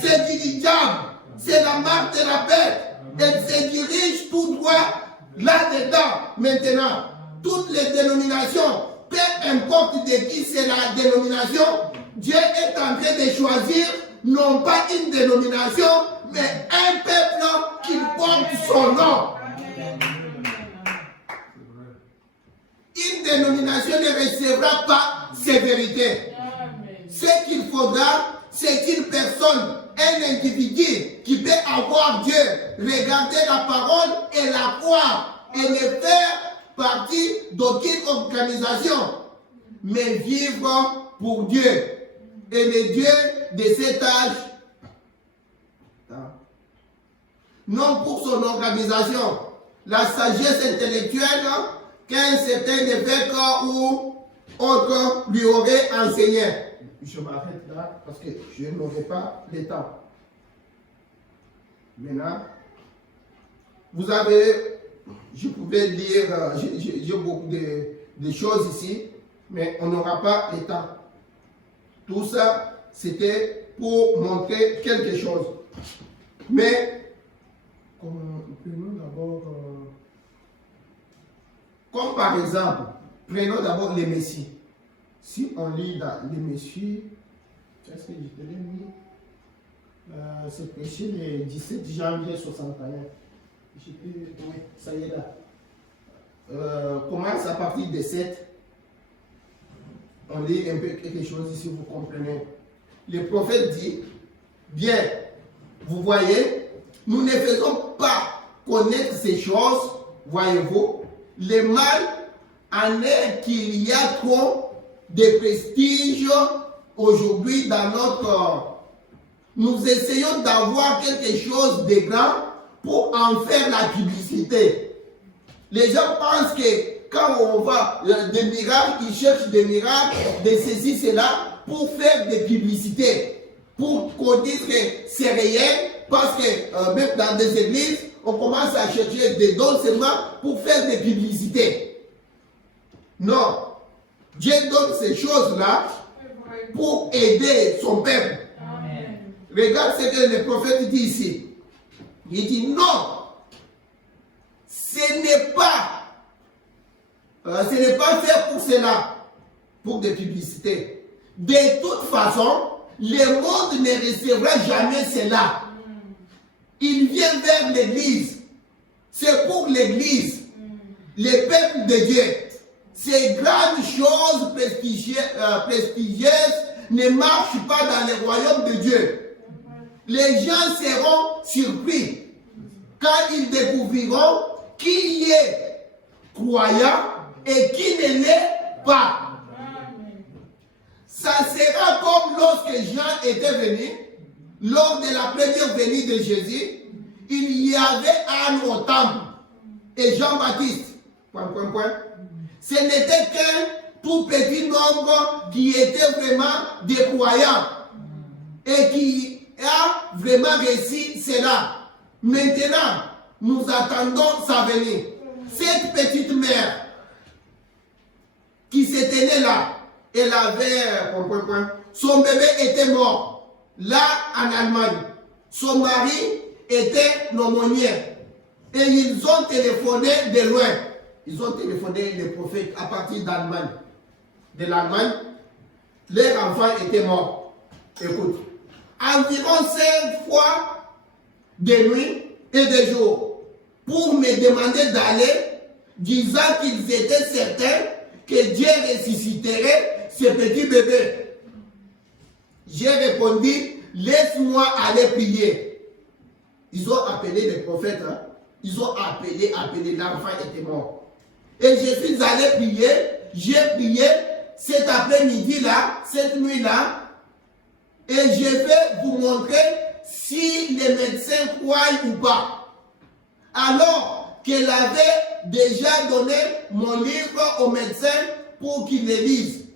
C'est du diable. C'est la marque de la bête. Elle se dirige tout droit là-dedans. Maintenant, toutes les dénominations, peu importe de qui c'est la dénomination, Dieu est en train de choisir non pas une dénomination, mais un peuple qui porte son nom. Une dénomination ne recevra pas ces vérités. Ce qu'il faudra, c'est qu'une personne, un individu qui peut avoir Dieu, regarder la parole et la croire et ne faire partie d'aucune organisation, mais vivre pour Dieu. Et le Dieu de cet âge, non pour son organisation, la sagesse intellectuelle qu'un certain évêque ou autre lui aurait enseigné. Je m'arrête là parce que je n'aurai pas le temps. Maintenant, vous avez, je pouvais lire, j'ai beaucoup de choses ici, mais on n'aura pas le temps. Tout ça, c'était pour montrer quelque chose. Mais, prenons d'abord, comme par exemple, prenons d'abord les Messies. Si on lit dans les Messies, qu'est-ce que je te l'ai mis? C'est prêché le 17 janvier 61. Oui, ça y est là. Commence à partir de 7. On lit un peu quelque chose ici, vous comprenez. Le prophète dit, bien, vous voyez, nous ne faisons pas connaître ces choses, voyez-vous. Le mal en est qu'il y a trop de prestige aujourd'hui dans notre... Nous essayons d'avoir quelque chose de grand pour en faire la publicité. Les gens pensent que quand on va des miracles, ils cherchent des miracles, de ceci, cela, pour faire des publicités, pour qu'on dise que c'est réel, parce que même dans des églises, on commence à chercher des dons seulement pour faire des publicités. Non. Dieu donne ces choses-là pour aider son peuple. Amen. Regarde ce que le prophète dit ici. Il dit non. Ce n'est pas fait pour cela, pour des publicités. De toute façon, le monde ne recevra jamais cela. Il vient vers l'église. C'est pour l'église, le peuple de Dieu. Ces grandes choses prestigieuses ne marchent pas dans le royaume de Dieu. Les gens seront surpris quand ils découvriront qui est croyant et qui ne l'est pas. Ça sera comme lorsque Jean était venu, lors de la première venue de Jésus, il y avait Anne au temple et Jean-Baptiste. Ce n'était qu'un tout petit nombre qui était vraiment des croyants et qui a vraiment réussi cela. Maintenant, nous attendons sa venue. Cette petite mère qui se tenait là, elle avait, son bébé était mort, là en Allemagne. Son mari était pneumonien. Et ils ont téléphoné de loin. Ils ont téléphoné les prophètes à partir d'Allemagne. De l'Allemagne, leur enfant était mort. Écoute, environ 5 fois de nuit et de jour pour me demander d'aller, disant qu'ils étaient certains que Dieu ressusciterait ce petit bébé. J'ai répondu, laisse-moi aller prier. Ils ont appelé les prophètes. Hein? Ils ont appelé, l'enfant était mort. Et je suis allé prier, j'ai prié cet après-midi-là, cette nuit-là, et je vais vous montrer si les médecins croient ou pas. Alors qu'elle avait déjà donné mon livre aux médecins pour qu'ils le lisent.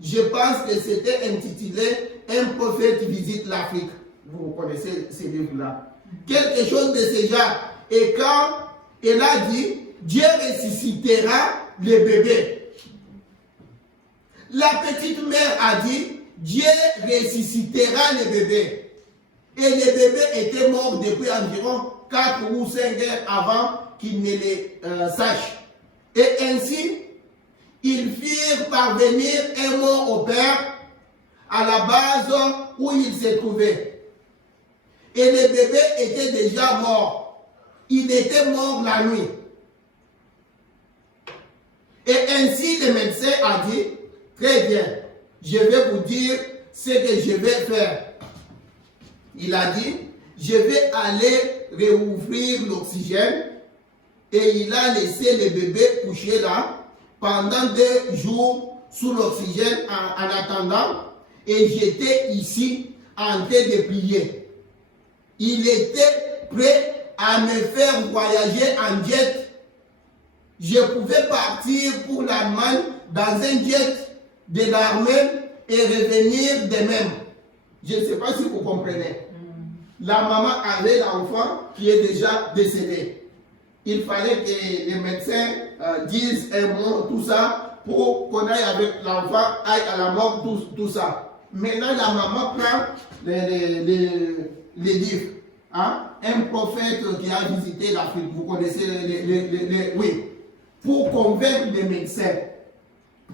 Je pense que c'était intitulé « Un prophète visite l'Afrique ». Vous connaissez ces livres-là. Quelque chose de ce genre. Et quand elle a dit, Dieu ressuscitera le bébé. La petite mère a dit, Dieu ressuscitera le bébé. Et le bébé était mort depuis environ 4 ou 5 heures avant qu'il ne le sache. Et ainsi, ils firent parvenir un mot au père à la base où il se trouvait. Et le bébé était déjà mort. Il était mort la nuit. Et ainsi le médecin a dit, très bien, je vais vous dire ce que je vais faire. Il a dit, je vais aller réouvrir l'oxygène. Et il a laissé le bébé coucher là pendant 2 jours sous l'oxygène en attendant. Et j'étais ici en train de prier. Il était prêt à me faire voyager en jet. Je pouvais partir pour l'Allemagne dans un jet de l'armée et revenir de même. Je ne sais pas si vous comprenez. La maman avait l'enfant qui est déjà décédé. Il fallait que les médecins disent un mot, tout ça, pour qu'on aille avec l'enfant, aille à la mort, tout ça. Maintenant, la maman prend les livres. Hein? Un prophète qui a visité l'Afrique, vous connaissez oui, pour convaincre les médecins,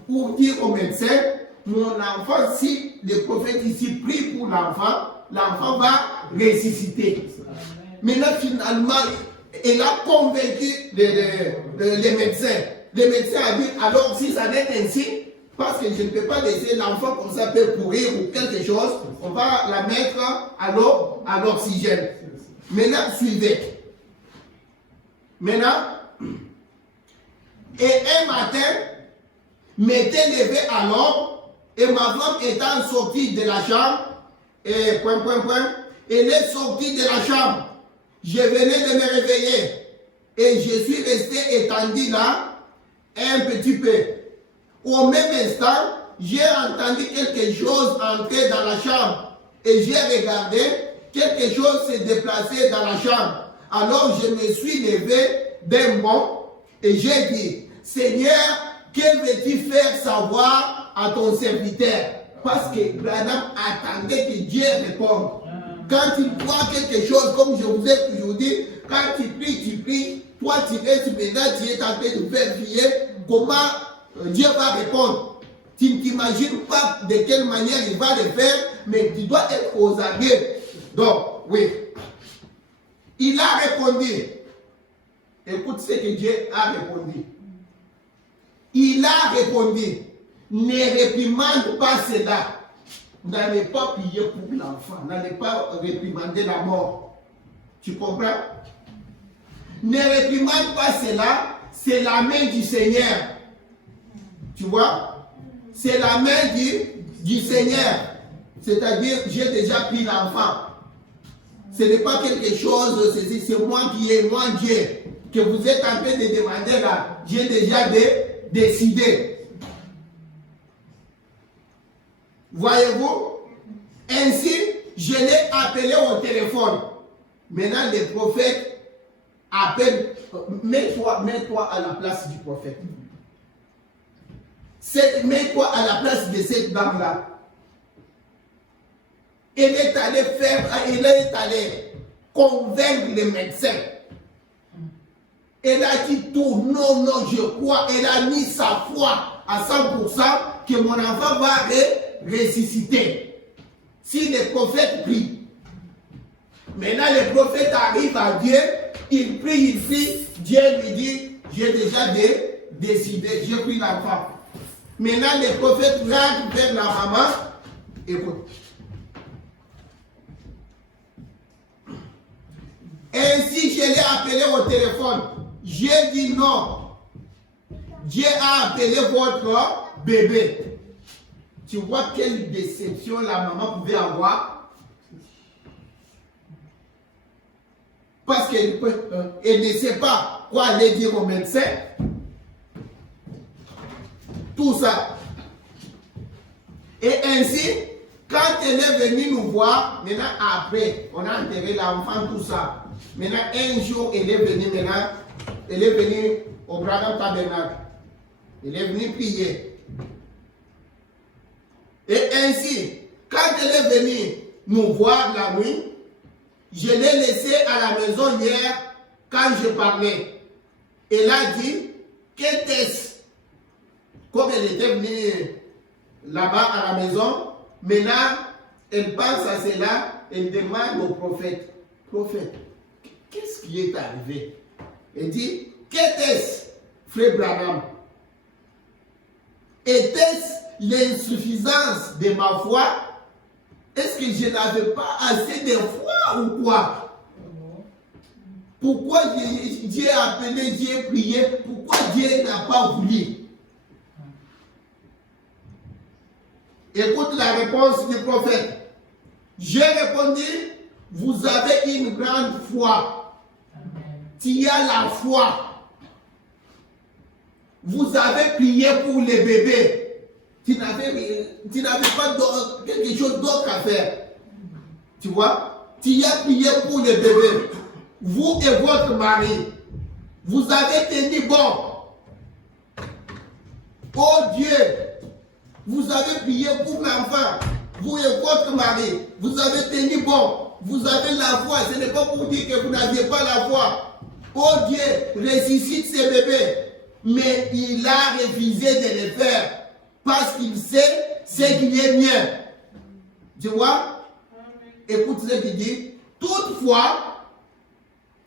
pour dire aux médecins, mon enfant, si le prophète ici prie pour l'enfant, l'enfant va ressusciter. Maintenant, finalement, elle a convaincu les médecins. Les médecins ont dit, alors si ça n'est ainsi, parce que je ne peux pas laisser l'enfant comme ça peut courir ou quelque chose, on va la mettre à l'oxygène. Maintenant, suivez. Maintenant, et un matin, m'était levé à l'aube, et ma femme étant sortie de la chambre, et elle est sortie de la chambre. Je venais de me réveiller, et je suis resté étendu là, un petit peu. Au même instant, j'ai entendu quelque chose entrer dans la chambre. Et j'ai regardé, quelque chose s'est déplacé dans la chambre. Alors je me suis levé d'un bond et j'ai dit, Seigneur, que veux-tu faire savoir à ton serviteur? Parce que Branham attendait que Dieu réponde. Quand il voit quelque chose, comme je vous ai toujours dit, quand tu pries, toi tu restes maintenant, tu es en train de faire prier, comment Dieu va répondre? Tu ne t'imagines pas de quelle manière il va le faire, mais tu dois être aux aguets. Donc, oui. Il a répondu. Écoute ce que Dieu a répondu. Il a répondu. Ne réprimande pas cela. N'allez pas prier pour l'enfant. N'allez pas réprimander la mort. Tu comprends? Ne réprimande pas cela. C'est la main du Seigneur. Tu vois? C'est la main du Seigneur. C'est-à-dire, j'ai déjà pris l'enfant. Ce n'est pas quelque chose, c'est moi qui ai, moi Dieu, que vous êtes en train de demander là. J'ai déjà décidé. Voyez-vous? Ainsi, je l'ai appelé au téléphone. Maintenant, le prophète appelle. Mets-toi à la place du prophète. Mets-toi à la place de cette dame-là. Elle est allée convaincre les médecins. Elle a dit tout, non, je crois. Elle a mis sa foi à 100% que mon enfant va ressusciter. Si le prophète prie. Maintenant, le prophète arrive à Dieu, il prie, Dieu lui dit, j'ai déjà décidé, j'ai pris l'enfant. Maintenant, le prophète rentre vers la maman, écoute. Ainsi, je l'ai appelé au téléphone. J'ai dit non. Dieu a appelé votre bébé. Tu vois quelle déception la maman pouvait avoir? Parce qu'elle ne sait pas quoi aller dire au médecin. Tout ça. Et ainsi, quand elle est venue nous voir, maintenant après, on a enterré l'enfant, tout ça. Maintenant, un jour, elle est venue au Branham Tabernacle. Elle est venue prier. Et ainsi, quand elle est venue nous voir la nuit, je l'ai laissée à la maison hier quand je parlais. Elle a dit, qu'est-ce? Comme elle était venue là-bas à la maison, maintenant, elle pense à cela, elle demande au prophète, prophète, qu'est-ce qui est arrivé? Elle dit, qu'était-ce, frère Branham? Était-ce l'insuffisance de ma foi? Est-ce que je n'avais pas assez de foi ou quoi? Pourquoi Dieu a appelé, Dieu a prié? Pourquoi Dieu n'a pas voulu? Écoute la réponse du prophète. J'ai répondu, vous avez une grande foi. Tu as la foi. Vous avez prié pour les bébés. Tu n'avais pas quelque chose d'autre à faire. Tu vois? Tu as prié pour les bébés. Vous et votre mari, vous avez tenu bon. Oh Dieu, vous avez prié pour l'enfant. Vous et votre mari, vous avez tenu bon. Vous avez la foi. Ce n'est pas pour dire que vous n'aviez pas la foi. Oh Dieu, ressuscite ces bébés. Mais il a refusé de le faire. Parce qu'il sait ce qui est mieux. Tu vois? Écoute ce qu'il dit. Toutefois,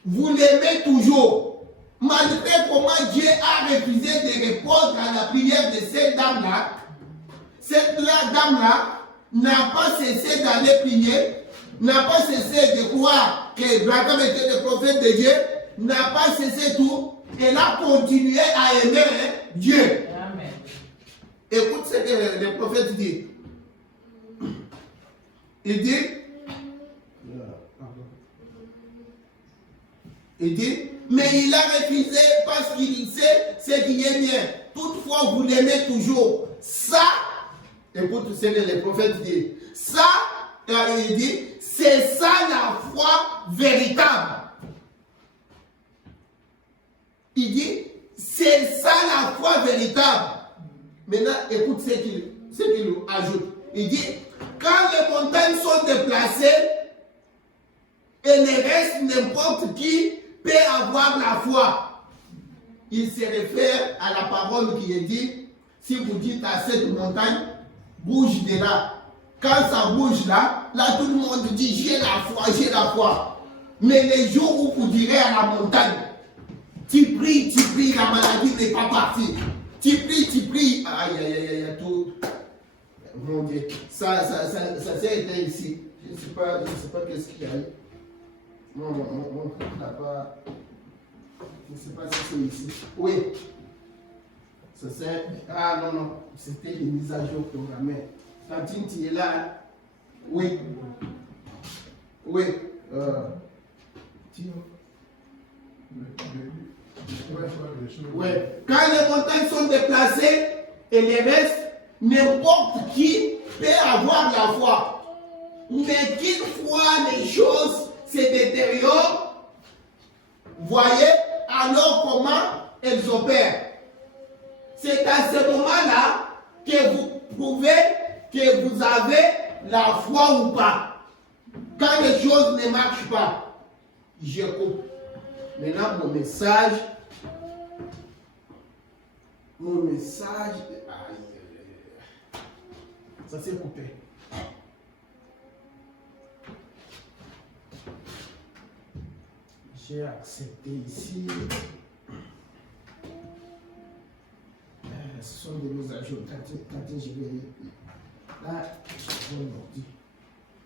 vous l'aimez toujours. Malgré comment Dieu a refusé de répondre à la prière de cette dame-là, cette dame-là n'a pas cessé d'aller prier, n'a pas cessé de croire que Branham était le prophète de Dieu, n'a pas cessé tout, elle a continué à aimer Dieu. Amen. Écoute ce que le prophète dit. Il dit, mais il a refusé parce qu'il sait ce qui est bien. toutefois vous l'aimez toujours. Ça, écoute ce que les prophètes disent. Ça, il dit, c'est ça la foi véritable. Il dit, c'est ça la foi véritable. Maintenant, écoute ce qu'il ajoute. Il dit, quand les montagnes sont déplacées, et ne reste n'importe qui peut avoir la foi. Il se réfère à la parole qui est dit, si vous dites à cette montagne, bouge de là. Quand ça bouge là, tout le monde dit, j'ai la foi. Mais les jours où vous direz à la montagne, tu pries, la maladie n'est pas partie. Tu pries. Aïe, tout. Mon Dieu, ça s'est été ici. Je ne sais pas qu'est-ce qu'il y a eu. Mon frère n'a pas. Je ne sais pas si c'est ici. Oui. Ça c'est. Ah non, c'était une mise à jour programmée. Tantine, tu es là. Oui. Ouais. Quand les montagnes sont déplacées et les restes, n'importe qui peut avoir la foi. Mais qu'une fois les choses se détériorent, voyez alors comment elles opèrent. C'est à ce moment-là que vous prouvez que vous avez la foi ou pas. Quand les choses ne marchent pas, je coupe. Maintenant, mon message, ça s'est coupé. J'ai accepté ici. Ce sont des mises à jour. Quand je vais là, je vais l'ordi.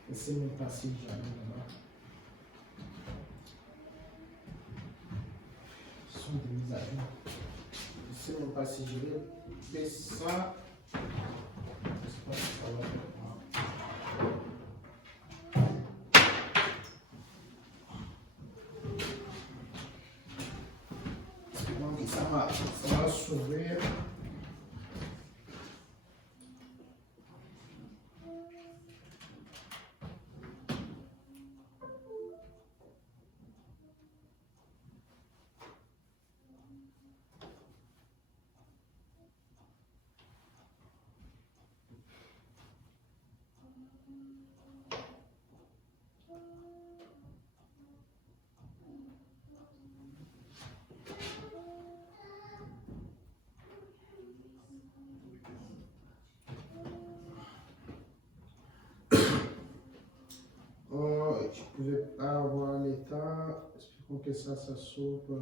Laissez-moi passer jamais là-bas. Ce sont des mises à jour. Je ne sais même pas si je vais baisser ça. Je ne sais pas si ça va faire. Donc ça va s'ouvrir. Je ne pouvais pas avoir l'état. Espérons que ça s'ouvre.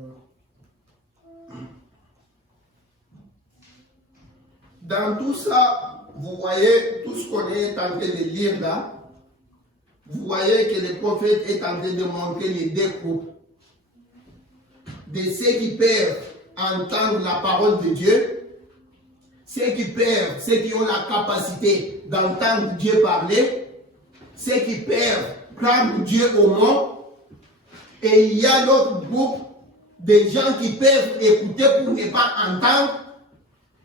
Dans tout ça, vous voyez tout ce qu'on est en train de lire là. Vous voyez que le prophète est en train de montrer les deux groupes. De ceux qui peuvent entendre la parole de Dieu, ceux qui ont la capacité d'entendre Dieu parler, ceux qui peuvent prendre Dieu au mot, et il y a d'autres groupes de gens qui peuvent écouter pour ne pas entendre,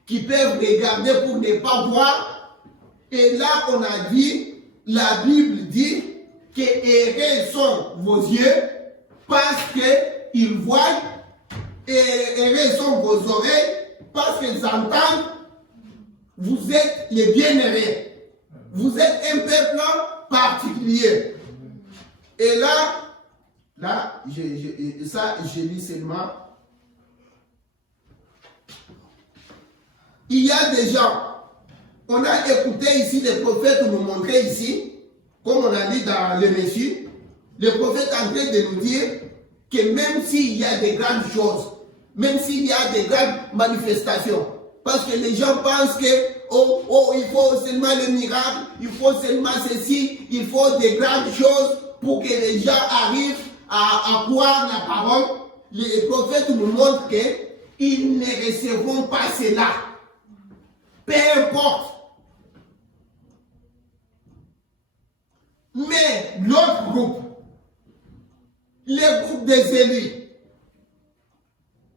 qui peuvent regarder pour ne pas voir. Et là, on a dit, la Bible dit que heureux sont vos yeux parce qu'ils voient, et heureux sont vos oreilles parce qu'ils entendent. Vous êtes les bienheureux. Vous êtes un peuple particulier. Et là, je lis seulement. Il y a des gens, on a écouté ici les prophètes nous montrer ici, comme on a dit dans le Messie, le prophète est en train de nous dire que même s'il y a des grandes choses, même s'il y a des grandes manifestations, parce que les gens pensent que il faut seulement le miracle, il faut seulement ceci, il faut des grandes choses pour que les gens arrivent à croire la parole. Les prophètes nous montrent qu'ils ne recevront pas cela. Peu importe. Mais l'autre groupe, le groupe des élus,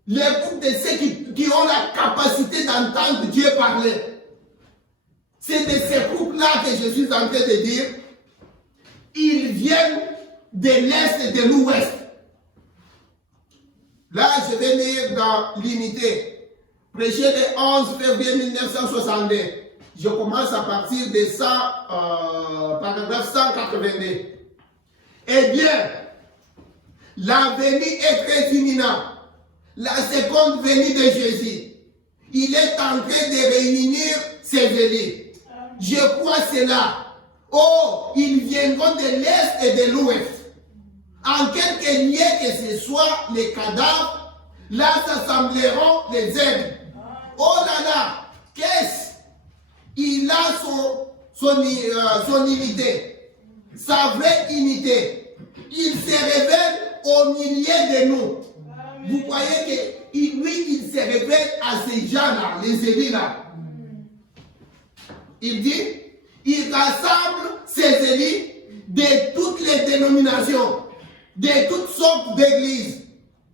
l'écoute de ceux qui ont la capacité d'entendre Dieu parler. C'est de ces groupes-là que je suis en train de dire, ils viennent de l'Est et de l'Ouest. Là, je vais lire dans l'unité, prêché le 11 février 1962. Je commence à partir de ça, paragraphe 182. Eh bien, la venue est très imminente. La seconde venue de Jésus. Il est en train de réunir ses élus. Je crois cela. Oh, ils viendront de l'Est et de l'Ouest. En quelque lieu que ce soit les cadavres, là s'assembleront les aigles. Oh là là, qu'est-ce? Il a son unité, sa vraie unité. Il se révèle au milieu de nous. Vous voyez que lui, il se révèle à ces gens-là, les élus-là. Il dit, il rassemble ses élus de toutes les dénominations, de toutes sortes d'églises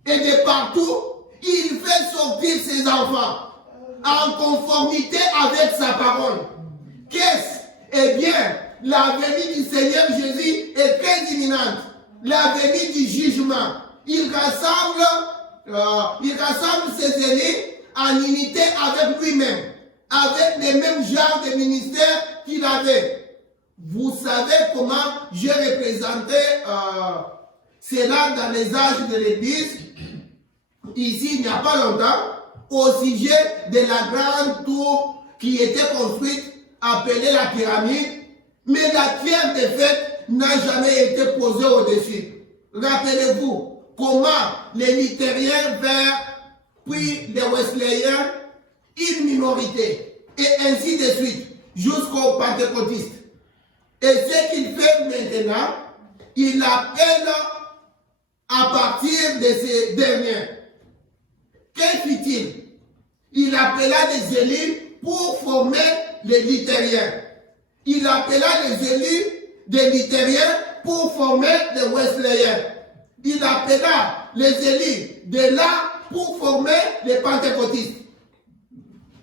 et de partout. Il fait sortir ses enfants en conformité avec sa parole. Qu'est-ce? Eh bien, la venue du Seigneur Jésus est très imminente. La venue du jugement. Il rassemble ses élus en unité avec lui-même, avec les mêmes genres de ministères qu'il avait. Vous savez comment j'ai représenté cela dans les âges de l'Église, ici il n'y a pas longtemps, au sujet de la grande tour qui était construite, appelée la pyramide, mais la pierre de fête n'a jamais été posée au-dessus. Rappelez-vous comment les luthériens puis les wesleyens, une minorité, et ainsi de suite, jusqu'aux pentecôtistes. Et ce qu'il fait maintenant, il appelle à partir de ces derniers. Que fit-il? Il appela les élus pour former les luthériens. Il appela les élus des luthériens pour former les wesleyens. Il appela les élus de là pour former les pentecôtistes.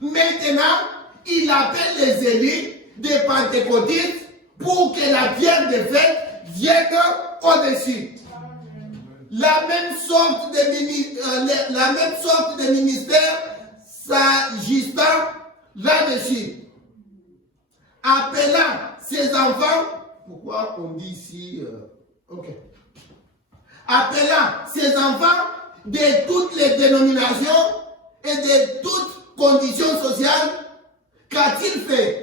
Maintenant, il appelle les élus des pentecôtistes pour que la pierre de fête vienne au-dessus. La même sorte de ministère s'agissant là-dessus. Appelant ses enfants, pourquoi on dit ici, appelant ses enfants de toutes les dénominations et de toutes conditions sociales, qu'a-t-il fait?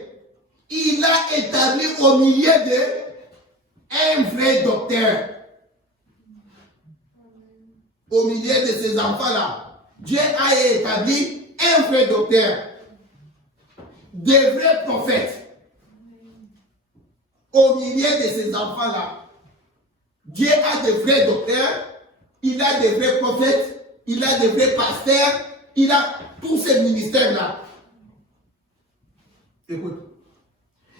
Il a établi au milieu d'eux un vrai docteur. Au milieu de ces enfants-là, Dieu a établi un vrai docteur, des vrais prophètes. Au milieu de ces enfants-là, Dieu a de vrais docteurs, il a de vrais prophètes, il a de vrais pasteurs, il a tous ces ministères-là. Écoute.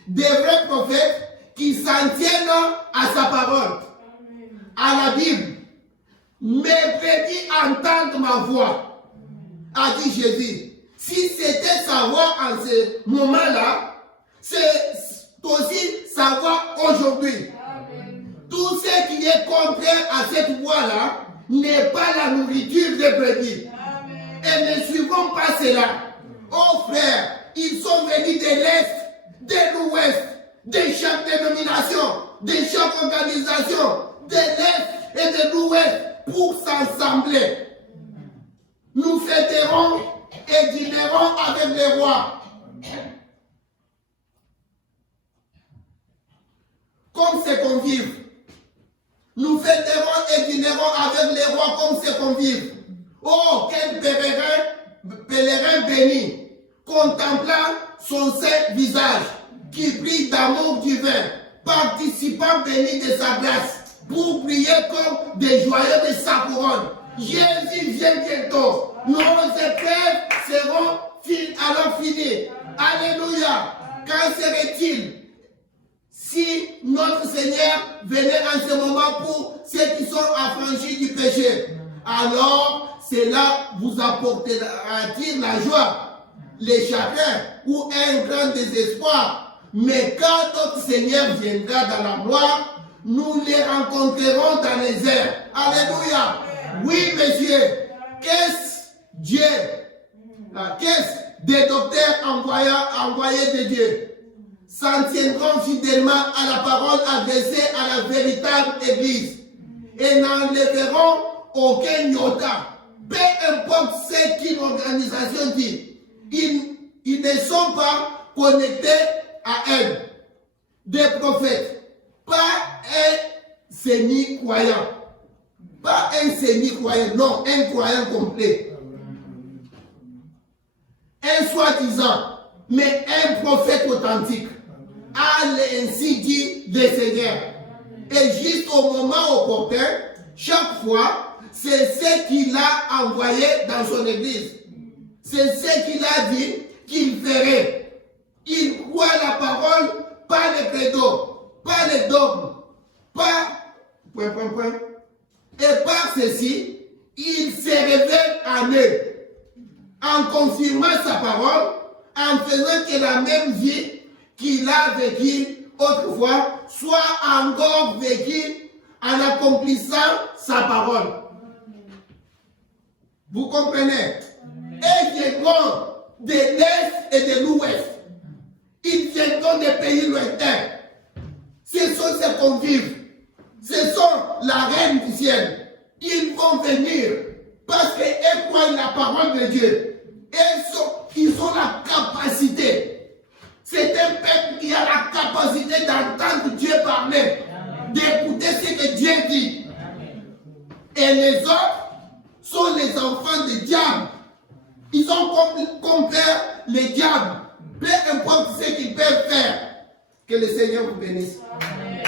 Des vrais prophètes qui s'en tiennent à sa parole, à la Bible. Mes brebis entendent ma voix, a dit Jésus. Si c'était sa voix en ce moment-là, c'est aussi sa voix aujourd'hui. Tout ce qui est contraire à cette voix-là n'est pas la nourriture des brebis. Et ne suivons pas cela. Oh frères, ils sont venus de l'Est, de l'Ouest, de chaque dénomination, de chaque organisation, de l'Est et de l'Ouest pour s'assembler. Nous fêterons et dînerons avec les rois. Comme ses convives. Nous fêterons et dînerons avec les rois comme ses convives. Oh, quel pèlerin béni, contemplant son saint visage, qui brille d'amour divin, participant béni de sa grâce, pour briller comme des joyaux de sa couronne. Jésus vient bientôt. Nos épreuves seront alors finies. Alléluia. Qu'en serait-il si notre Seigneur venait en ce moment pour ceux qui sont affranchis du péché? Alors, cela vous apportera-t-il la joie, les chagrins ou un grand désespoir? Mais quand notre Seigneur viendra dans la gloire, nous les rencontrerons dans les airs. Alléluia. Oui, monsieur. Qu'est-ce Dieu? Qu'est-ce des docteurs envoyés de Dieu? S'en tiendront fidèlement à la parole adressée à la véritable Église et n'enlèveront aucun iota. Peu importe ce qu'une organisation dit, ils ne sont pas connectés à elle. Des prophètes, pas un semi-croyant. Pas un semi-croyant, non, un croyant complet. Un soi-disant, mais un prophète authentique. A ainsi dit le Seigneur. Et juste au moment opportun, chaque fois, c'est ce qu'il a envoyé dans son église. C'est ce qu'il a dit qu'il ferait. Il croit la parole, pas le credo, pas le dogme, pas... Et par ceci, il se révèle en eux, en confirmant sa parole, en faisant que la même vie qu'il a vécue autrefois soit encore vécue en accomplissant sa parole. Vous comprenez? Et viendront de l'Est et de l'Ouest. Ils viendront des pays lointains. Ce sont ses convives. Ce sont la reine du ciel. Ils vont venir parce qu'ils croient la parole de Dieu. Ils ont la capacité. C'est un peuple qui a la capacité d'entendre Dieu parler, d'écouter ce que Dieu dit. Et les autres sont les enfants du diable. Ils ont compris les diables. Peu importe ce qu'ils peuvent faire. Que le Seigneur vous bénisse. Amen.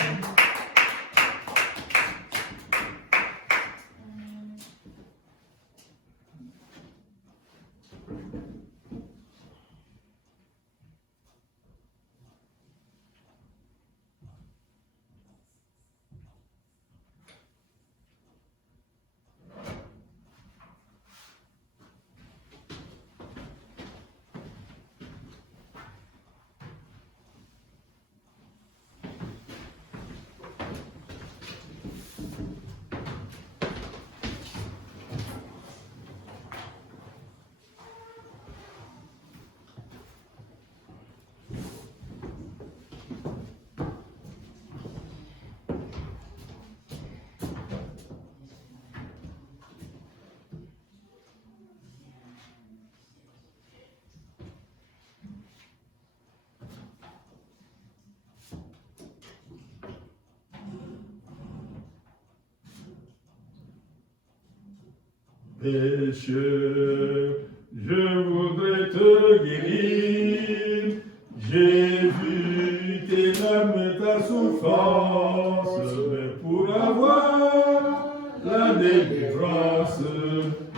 Pécheur, je voudrais te guérir. J'ai vu tes larmes, ta souffrance, mais pour avoir la délivrance,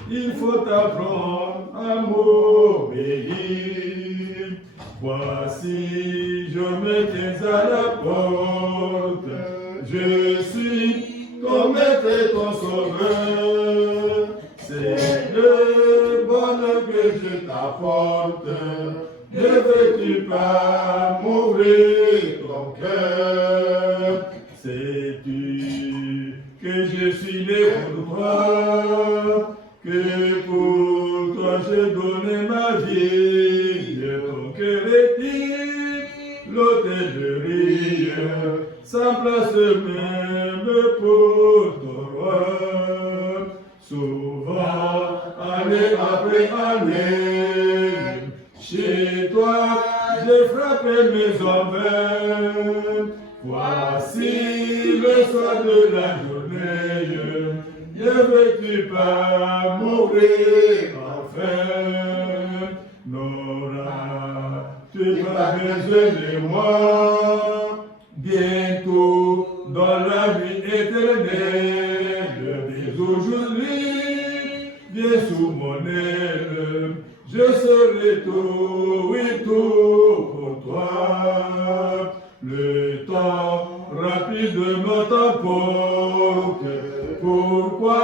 il faut apprendre à m'obéir. Voici, je me tiens à la porte, je suis ton maître et ton sauveur. C'est le bonheur que je t'apporte. Ne veux-tu pas m'ouvrir ton cœur? Sais-tu que je suis né pour toi, que pour toi j'ai donné ma vie? Ton cœur est l'hôtellerie, sans place même pour ton roi. Souvent, année après année, chez toi, j'ai frappé mes envers. Voici le soir de la journée, ne veux-tu pas mourir enfin? N'auras-tu pas besoin de moi? Bientôt, dans la vie éternelle, dès aujourd'hui, viens sous mon aile, je serai tout et tout pour toi. Le temps rapidement t'emporte, pourquoi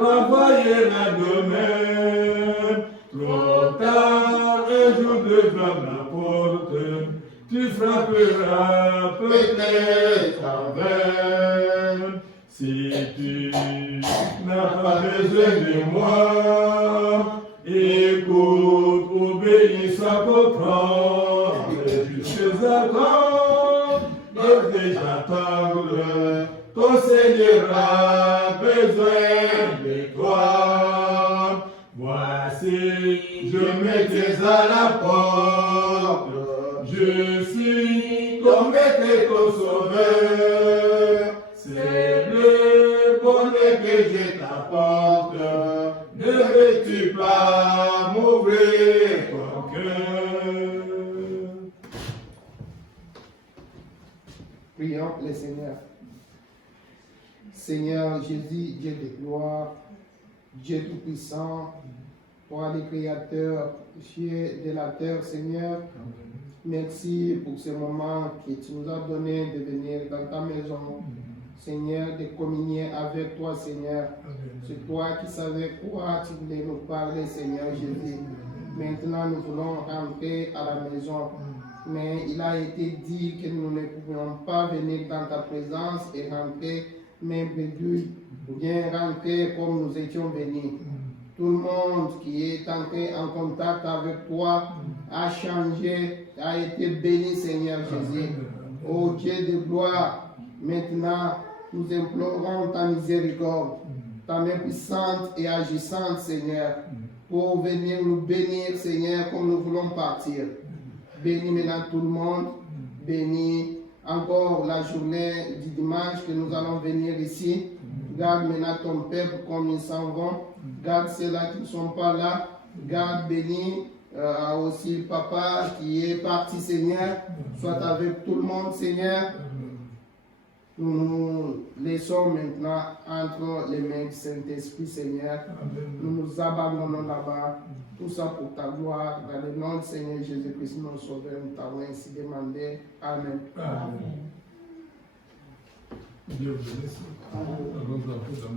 renvoyer la devant la porte, tu frapperas peut-être en vain. Si tu n'as pas besoin de moi, écoute, obéis sans comprendre, jusqu'à attendre, et j'attendre, ton Seigneur a besoin de toi. Voici, je me tiens à la porte, je suis ton maître et ton sauveur. C'est le bonheur que je t'apporte, ne veux-tu pas m'ouvrir ton cœur? Prions le Seigneur. Seigneur Jésus, Dieu de gloire, Dieu tout-puissant, toi le Créateur, Dieu de la terre, Seigneur, merci pour ce moment que tu nous as donné de venir dans ta maison, Seigneur, de communier avec toi, Seigneur. C'est toi qui savais quoi tu voulais nous parler, Seigneur Jésus. Maintenant, nous voulons rentrer à la maison. Mais il a été dit que nous ne pouvions pas venir dans ta présence et rentrer main bredouille, ou bien rentrer comme nous étions venus. Tout le monde qui est entré en contact avec toi a changé, a été béni, Seigneur Jésus. Ô Dieu de gloire, maintenant nous implorons ta miséricorde, ta main puissante et agissante, Seigneur, pour venir nous bénir, Seigneur, comme nous voulons partir. Bénis maintenant tout le monde, bénis encore la journée du dimanche que nous allons venir ici. Garde maintenant ton peuple comme ils s'en vont. Garde ceux-là qui ne sont pas là. Garde, bénis aussi le papa qui est parti, Seigneur. Soit avec tout le monde, Seigneur. Nous nous laissons maintenant entre les mains du Saint-Esprit, Seigneur. Nous nous abandonnons là-bas. Tout ça pour ta gloire. Dans le nom du Seigneur Jésus-Christ, notre Sauveur, nous t'avons ainsi demandé. Amen. Amen. Dieu vous bénisse. Allons-y un peu dans